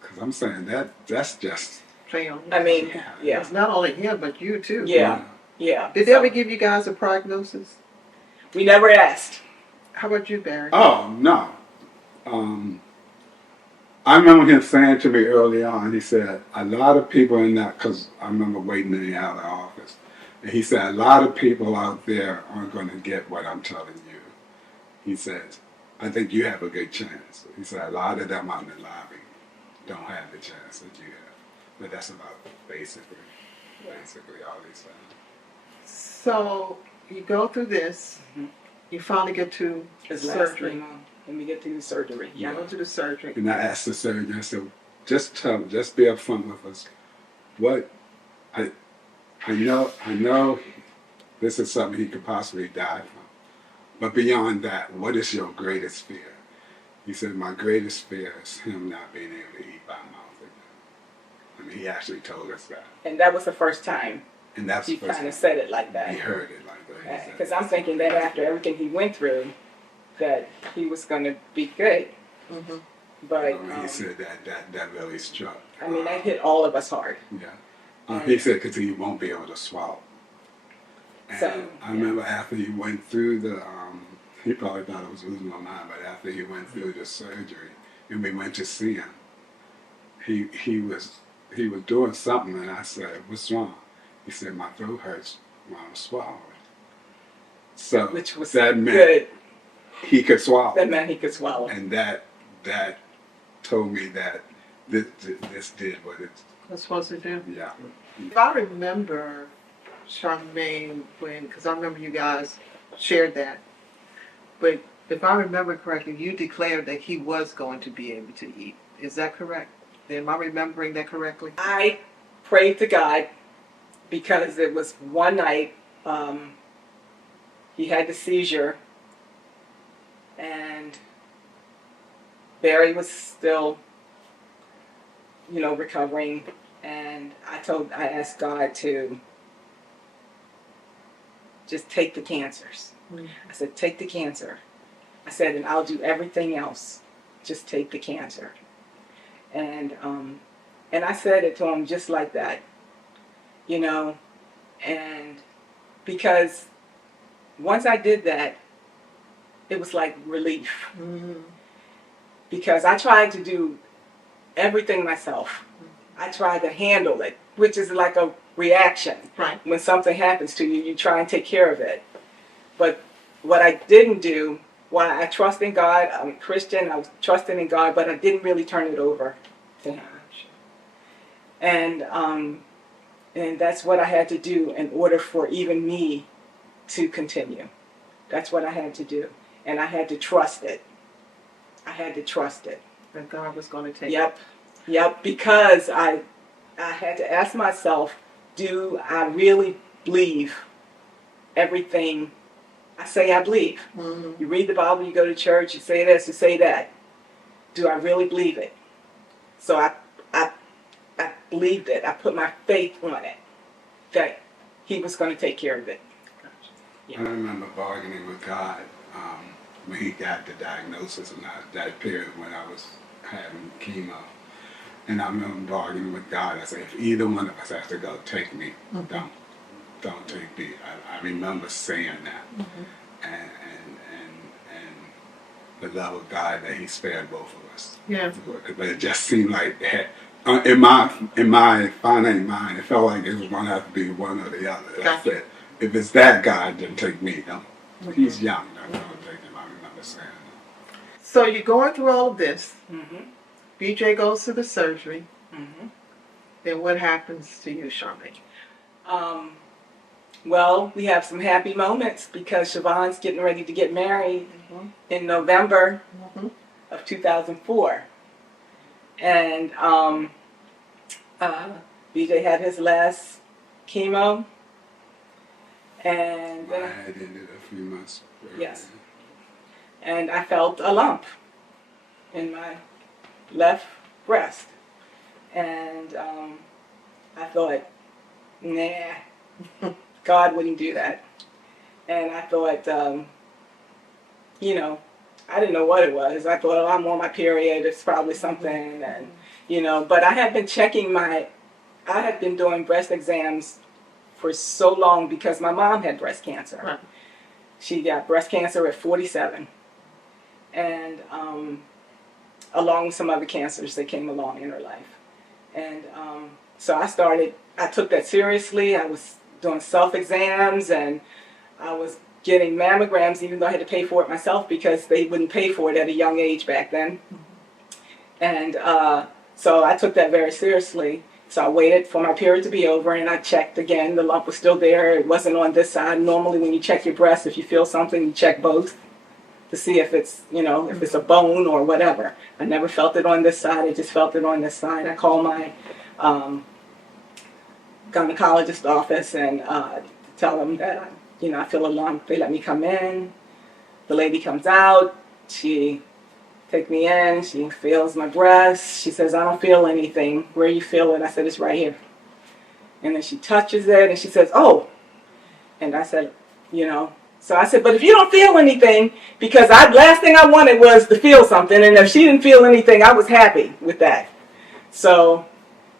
Because I'm saying that's just. I mean, yeah. It's not only him, but you too. Yeah. Did they ever give you guys a prognosis? We never asked. How about you, Barry? Oh, no. I remember him saying to me early on, he said, a lot of people in that, because I remember waiting in the outer office, and he said, a lot of people out there aren't going to get what I'm telling you. He said, I think you have a good chance. He said, a lot of them out in the lobby don't have the chance that you have. But that's about basically all these things. So you go through this, you finally get to surgery. When we get to the surgery. Yeah, go to the surgery. And I asked the surgeon, I said, just be upfront with us. What, I know this is something he could possibly die from. But beyond that, what is your greatest fear? He said, my greatest fear is him not being able to eat by mouth. I mean, he actually told us that. And that was the first time and that's he kind of said it like that. He heard it like that. Because I'm thinking that after everything he went through, that he was going to be good. Mm-hmm. But he said that really struck. I mean, that hit all of us hard. Yeah. He said because he won't be able to swallow. And so, I remember after he went through the, he probably thought I was losing my mind, but after he went through the surgery and we went to see him, he was doing something, and I said, what's wrong? He said, my throat hurts when I'm swallowing. So which was that meant good. He could swallow. That meant he could swallow. And that told me that this did what it's supposed to do. Yeah. If I remember, Charmaine, because I remember you guys shared that, but if I remember correctly, you declared that he was going to be able to eat. Is that correct? Am I remembering that correctly? I prayed to God because it was one night he had the seizure and Barry was still, recovering, and I asked God to just take the cancers. Mm-hmm. I said, take the cancer. I said, and I'll do everything else. Just take the cancer. And I said it to him just like that, and because once I did that, it was like relief. Mm-hmm. Because I tried to do everything myself. I tried to handle it, which is like a reaction. Right. When something happens to you, you try and take care of it. But what I didn't do, while I trust in God, I'm a Christian, I was trusting in God, but I didn't really turn it over to Him. And that's what I had to do in order for even me to continue. That's what I had to do. And I had to trust it. I had to trust it. That God was going to take it. Yep, because I had to ask myself, do I really believe everything I say I believe? Mm-hmm. You read the Bible, you go to church, you say this, you say that. Do I really believe it? So I believed it. I put my faith on it, that He was going to take care of it. Yeah. I remember bargaining with God when He got the diagnosis, and that period when I was having chemo. And I remember arguing with God. I said, if either one of us has to go, take me. Don't take me. I remember saying that. And the love of God that He spared both of us. Yeah. But it just seemed like it had, in my finite mind, it felt like it was going to have to be one or the other. Gotcha. I said, if it's that God, then take me. Don't. He's young. Don't take him. I remember saying that. So you're going through all of this. Mm-hmm. BJ goes to the surgery. Mm-hmm. Then what happens to you, Charmaine? Well, we have some happy moments because Siobhan's getting ready to get married in November of 2004. And BJ had his last chemo. And I had ended a few months earlier. yes. And I felt a lump in my left breast. And I thought, nah, God wouldn't do that. And I thought, you know, I didn't know what it was. I thought, oh, I'm on my period. It's probably something. And, you know, but I had been doing breast exams for so long because my mom had breast cancer. Right. She got breast cancer at 47. And along with some other cancers that came along in her life. And so I took that seriously. I was doing self-exams and I was getting mammograms even though I had to pay for it myself because they wouldn't pay for it at a young age back then. And so I took that very seriously. So I waited for my period to be over and I checked again. The lump was still there. It wasn't on this side. Normally when you check your breast, if you feel something, you check both to see if it's, you know, if it's a bone or whatever. I never felt it on this side. I just felt it on this side. I called my gynecologist office and tell them that, you know, I feel a lump. They let me come in. The lady comes out. She takes me in. She feels my breast. She says, I don't feel anything. Where you feel it? I said, it's right here. And then she touches it and she says, oh. And I said, you know, so I said, but if you don't feel anything, because last thing I wanted was to feel something, and if she didn't feel anything, I was happy with that. So,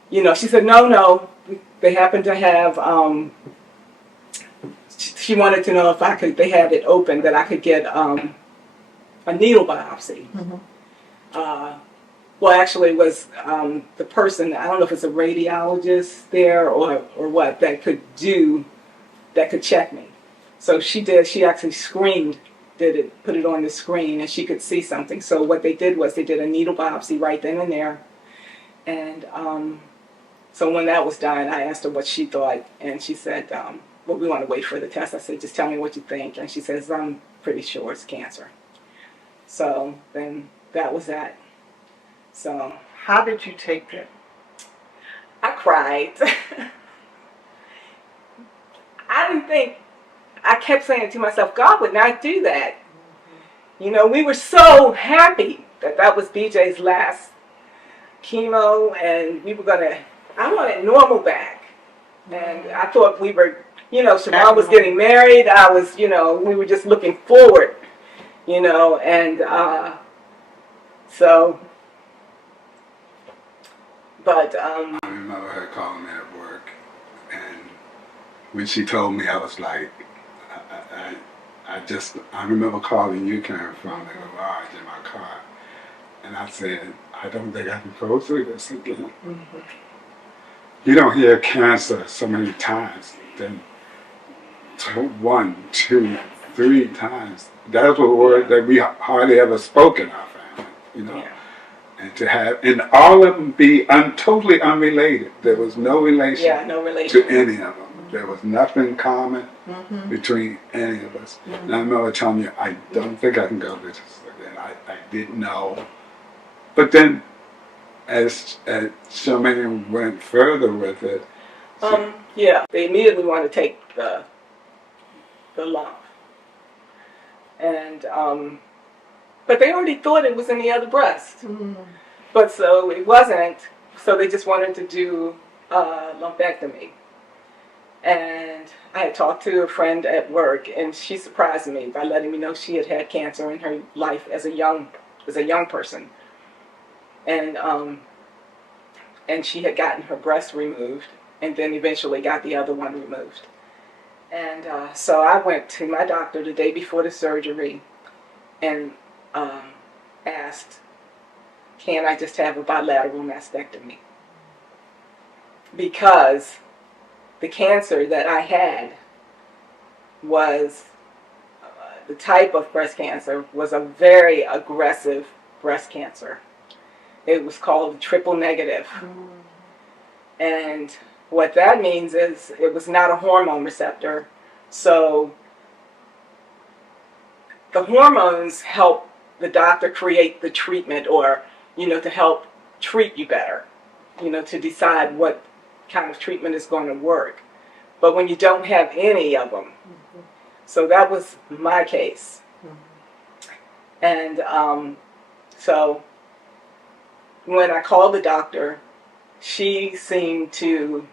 you know, she said, no, they happen to have, she wanted to know if they had it open, that I could get a needle biopsy. Well, actually it was the person, I don't know if it's a radiologist there or what, that could check me. So she actually screened, put it on the screen and she could see something. So what they did was they did a needle biopsy right then and there. And so when that was done, I asked her what she thought and she said, well, we want to wait for the test. I said, just tell me what you think. And she says, I'm pretty sure it's cancer. So then that was that. So How did you take it? I cried. I kept saying to myself, God would not do that. You know, we were so happy that was BJ's last chemo and I wanted normal back. And I thought we were, you know, Siobhan was getting married. I was, you know, we were just looking forward, you know, and so, but. I remember her calling me at work, and when she told me, I was like, I remember calling you, Karen, from the garage in my car, and I said, I don't think I can go through this again. You don't hear cancer so many times, then 1, 2, 3 times. That's a word that we hardly ever spoke in our family, you know. Yeah. And to have, and all of them be totally unrelated. There was no relation, No relation to any of them. There was nothing common between any of us. And I remember telling you, I don't think I can go through this again. I didn't know. But then, as Charmaine went further with it. They immediately wanted to take the lump. And, but they already thought it was in the other breast. But so it wasn't, so they just wanted to do a lumpectomy. And I had talked to a friend at work, and she surprised me by letting me know she had had cancer in her life as a young person. And and she had gotten her breast removed, and then eventually got the other one removed. And so I went to my doctor the day before the surgery and asked, can I just have a bilateral mastectomy? Because the cancer that I had was, the type of breast cancer was a very aggressive breast cancer. It was called triple negative. And what that means is it was not a hormone receptor. So the hormones help the doctor create the treatment, or, to help treat you better, to decide what kind of treatment is going to work. But when you don't have any of them, so that was my case. And so when I called the doctor, she seemed to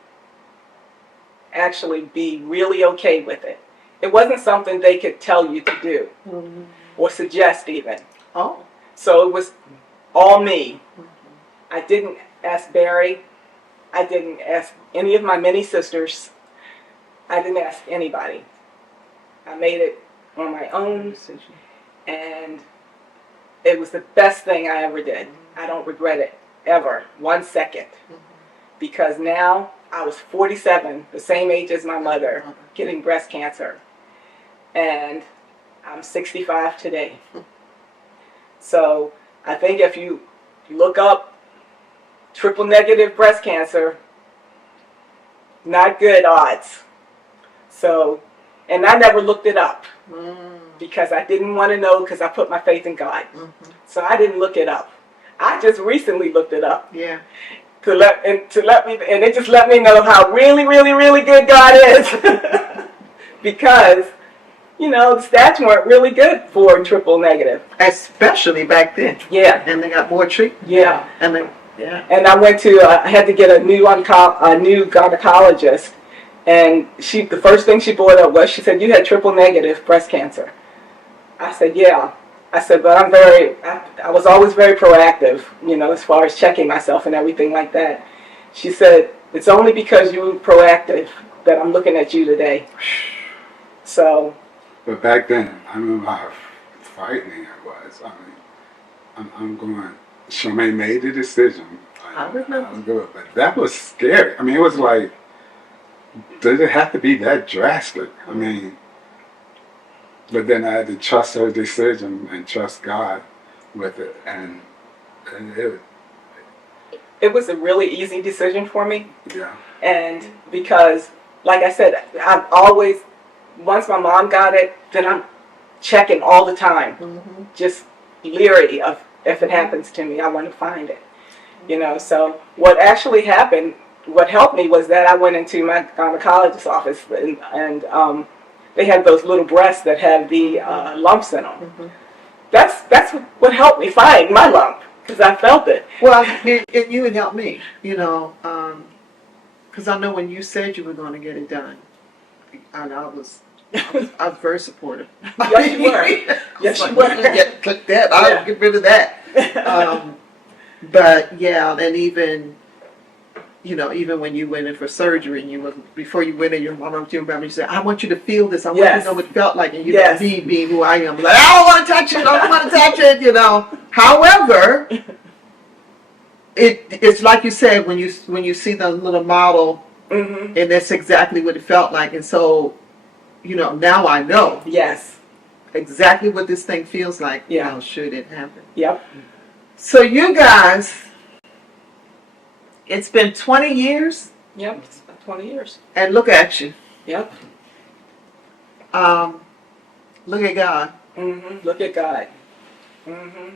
actually be really okay with it. It wasn't something they could tell you to do or suggest even. Oh. So it was all me. I didn't ask Barry. I didn't ask any of my many sisters. I didn't ask anybody. I made it on my own, and it was the best thing I ever did. I don't regret it ever, 1 second, because now I was 47, the same age as my mother, getting breast cancer, and I'm 65 today. So I think if you look up triple negative breast cancer, not good odds. So, and I never looked it up because I didn't want to know, because I put my faith in God. So I didn't look it up. I just recently looked it up. Yeah. And it just let me know how really, really, really good God is. Because, the stats weren't really good for triple negative. Especially back then. Yeah. And they got more treatment. Yeah. And And I went to, I had to get a new gynecologist. And the first thing she brought up was, she said, you had triple negative breast cancer. I said, yeah. I said, but I was always very proactive, as far as checking myself and everything like that. She said, it's only because you were proactive that I'm looking at you today. So. But back then, I remember how frightening it was. I'm going, Charmaine made the decision. I remember. I was good, but that was scary. It was like, did it have to be that drastic? But then I had to trust her decision and trust God with it, and it was a really easy decision for me. Yeah. And because, like I said, I've always, once my mom got it, then I'm checking all the time, just leery of, if it happens to me, I want to find it. So what actually happened, what helped me was that I went into my gynecologist's office, and they had those little breasts that have the lumps in them. That's what helped me find my lump, because I felt it. Well, and you would help me, because I know when you said you were going to get it done, and I was very supportive. Yes, you were. Yes, you were. Click that. I'll get rid of that. But yeah, and even when you went in for surgery, and before you went in, your mom you said, I want you to feel this. I want you to know what it felt like. And me being who I am, like, I don't want to touch it. I don't want to touch it. However, it's like you said, when you see the little model, and that's exactly what it felt like. And so, now I know. Yes. Exactly what this thing feels like. Yeah. Should it happen. Yep. So you guys, it's been 20 years. Yep, it's been 20 years. And look at you. Yep. Look at God. Look at God.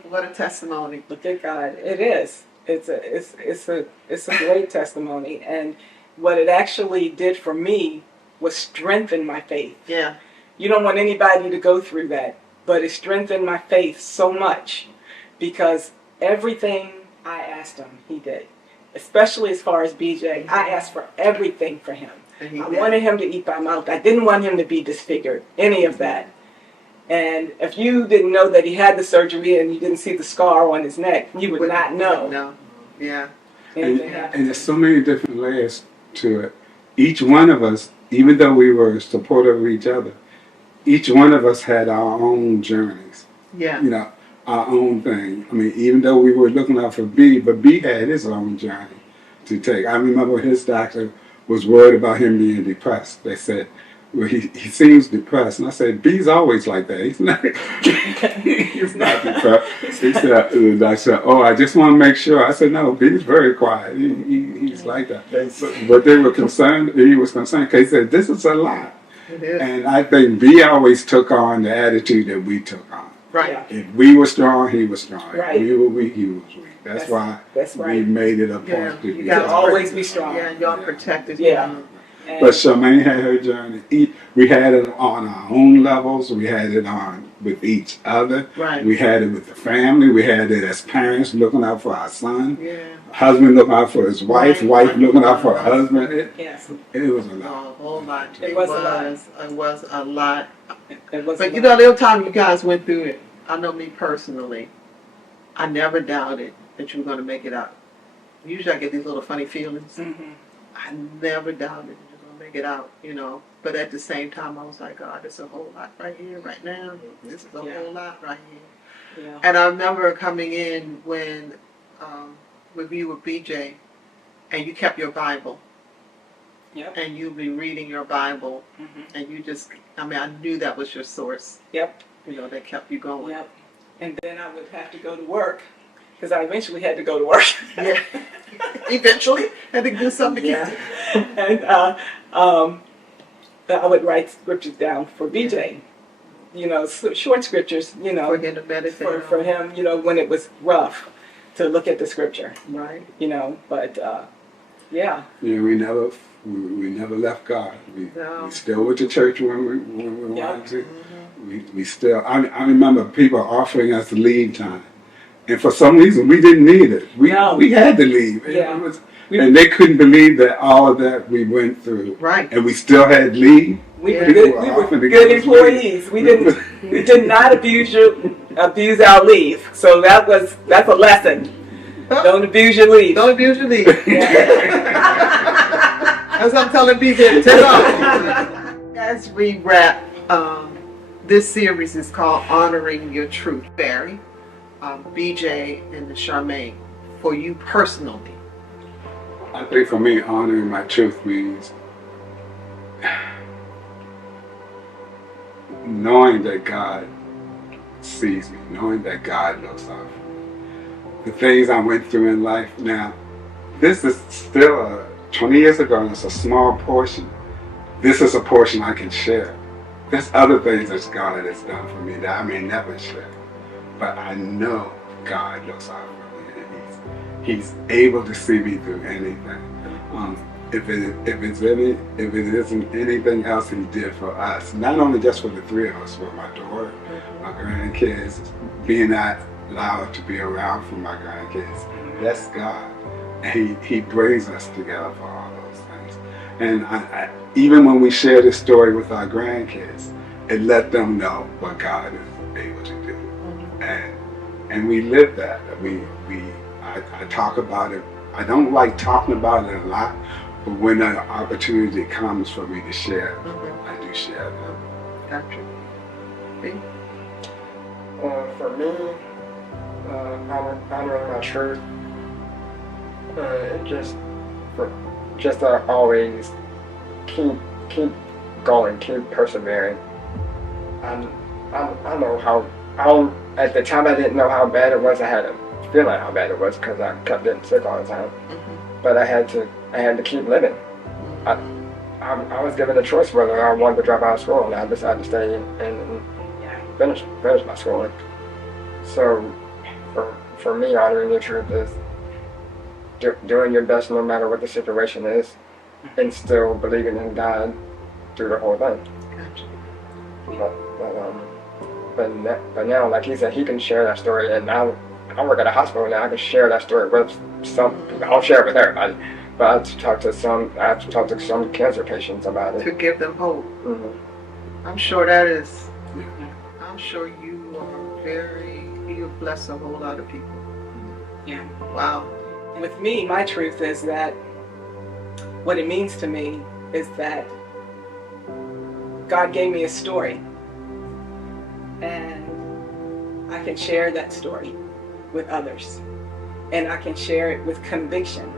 What a testimony. Look at God. It is. It's a great testimony. And what it actually did for me was strengthen my faith. Yeah. You don't want anybody to go through that, but it strengthened my faith so much, because everything I asked him, he did. Especially as far as BJ, I asked for everything for him. I wanted him to eat by mouth. I didn't want him to be disfigured, any of that. And if you didn't know that he had the surgery and you didn't see the scar on his neck, you would not know. No. Yeah. Anything happens. And there's so many different layers to it. Each one of us, even though we were supportive of each other, each one of us had our own journeys. Yeah. You know, our own thing. I mean, even though we were looking out for B, but B had his own journey to take. I remember his doctor was worried about him being depressed. They said, well, he seems depressed. And I said, B's always like that. He's not, he's not depressed. He said, the doctor said, oh, I just want to make sure. I said, no, B's very quiet. He's like that. But they were concerned, he was concerned because he said, this is a lot. It is. And I think B always took on the attitude that we took on. Right. Yeah. If we were strong, he was strong. Right. If we were weak, he was weak. That's why That's we right. made it a point Yeah, to you be gotta To strong. always be strong. Yeah, y'all protected Yeah. him. And But Charmaine had her journey. We had it on our own levels. We had it on with each other. Right. We had it with the family. We had it as parents looking out for our son. Yeah. Husband looking out for his wife. Right. Wife looking out for her husband. yes, It was a A lot. whole lot. It was a lot. It was a lot. it was. But you know, there was time you guys went through it. I know me personally. I never doubted that you were going to make it out. Usually I get these little funny feelings. Mm-hmm. I never doubted you were going to make it out, you know. But at the same time, I was like, God, it's a whole lot right here, right now. This is a Yeah. whole lot right here. Yeah. And I remember coming in when you were BJ, and you kept your Bible, Yep. and you'd be reading your Bible, Mm-hmm. and you just, I mean, I knew that was your source. Yep. You know, that kept you going. Yep. And then I would have to go to work because I eventually had to go to work. Yeah. Eventually, had to do something to Yeah. keep And I would write scriptures down for BJ. You know, short scriptures. You know, for him to meditate for on. him. You know, when it was rough, to look at the scripture. Right. You know, but yeah. Yeah, we never left God. No. We still went to church when we Yeah. wanted to. We still. I remember people offering us leave time, and for some reason we didn't need it. We had to leave. Yeah. It was, and they couldn't believe that all of that we went through, Right. and we still had leave. We Yeah. were People good. were We were offering to good give us employees. We did not abuse our leave. So that's a lesson. Don't abuse your leave. Don't abuse your leave. That's what I'm telling BJ to take off. As we wrap, this series is called Honoring Your Truth. Barry, BJ, and Charmaine, for you personally. I think for me, honoring my truth means knowing that God sees me, knowing that God looks out for me. The things I went through in life now, this is still 20 years ago, and it's a small portion. This is a portion I can share. There's other things that God has done for me that I may never share. But I know God looks out for me, and He's able to see me through anything. If it isn't anything else He did for us, not only just for the three of us, but my daughter, my grandkids, being not allowed to be around for my grandkids, that's God. And He brings us together for all those things. And I, even when we share this story with our grandkids, it let them know what God is able to do. And we live that. I talk about it. I don't like talking about it a lot, but when an opportunity comes for me to share, I do share them. Gotcha. Okay. For me, honoring my truth, just always keep going, keep persevering. I know how. At the time, I didn't know how bad it was. I had a feeling how bad it was because I kept getting sick all the time. But I had to keep living. I was given a choice whether I wanted to drop out of school, and I decided to stay and finish my schooling. So, for me, honoring the truth is doing your best no matter what the situation is, and still believing in God through the whole thing. Gotcha. But now, like he said, he can share that story, and I work at a hospital now. I can share that story with some people. I'll share it with everybody, but I have to talk to some cancer patients about it. To give them hope. Mm-hmm. I'm sure that is. I'm sure you are you bless a whole lot of people. Yeah. Wow. with me, my truth is that what it means to me is that God gave me a story, and I can share that story with others, and I can share it with conviction,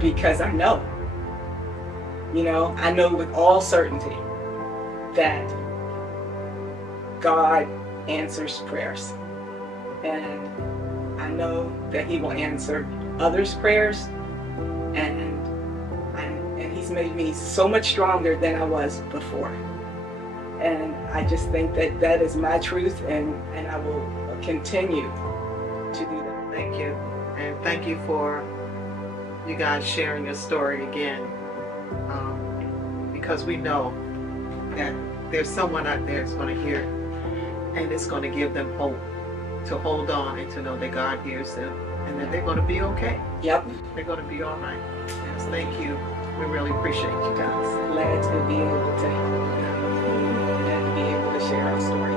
because I know, I know with all certainty that God answers prayers, and I know that He will answer others' prayers, and He's made me so much stronger than I was before. And I just think that that is my truth, and I will continue to do that. Thank you. And thank you for you guys sharing your story again. Because we know that there's someone out there that's going to hear, and it's going to give them hope to hold on and to know that God hears them and that they're going to be okay. Yep. They're going to be all right. Yes, thank you. We really appreciate you guys. Glad to be able to help and be able to share our story.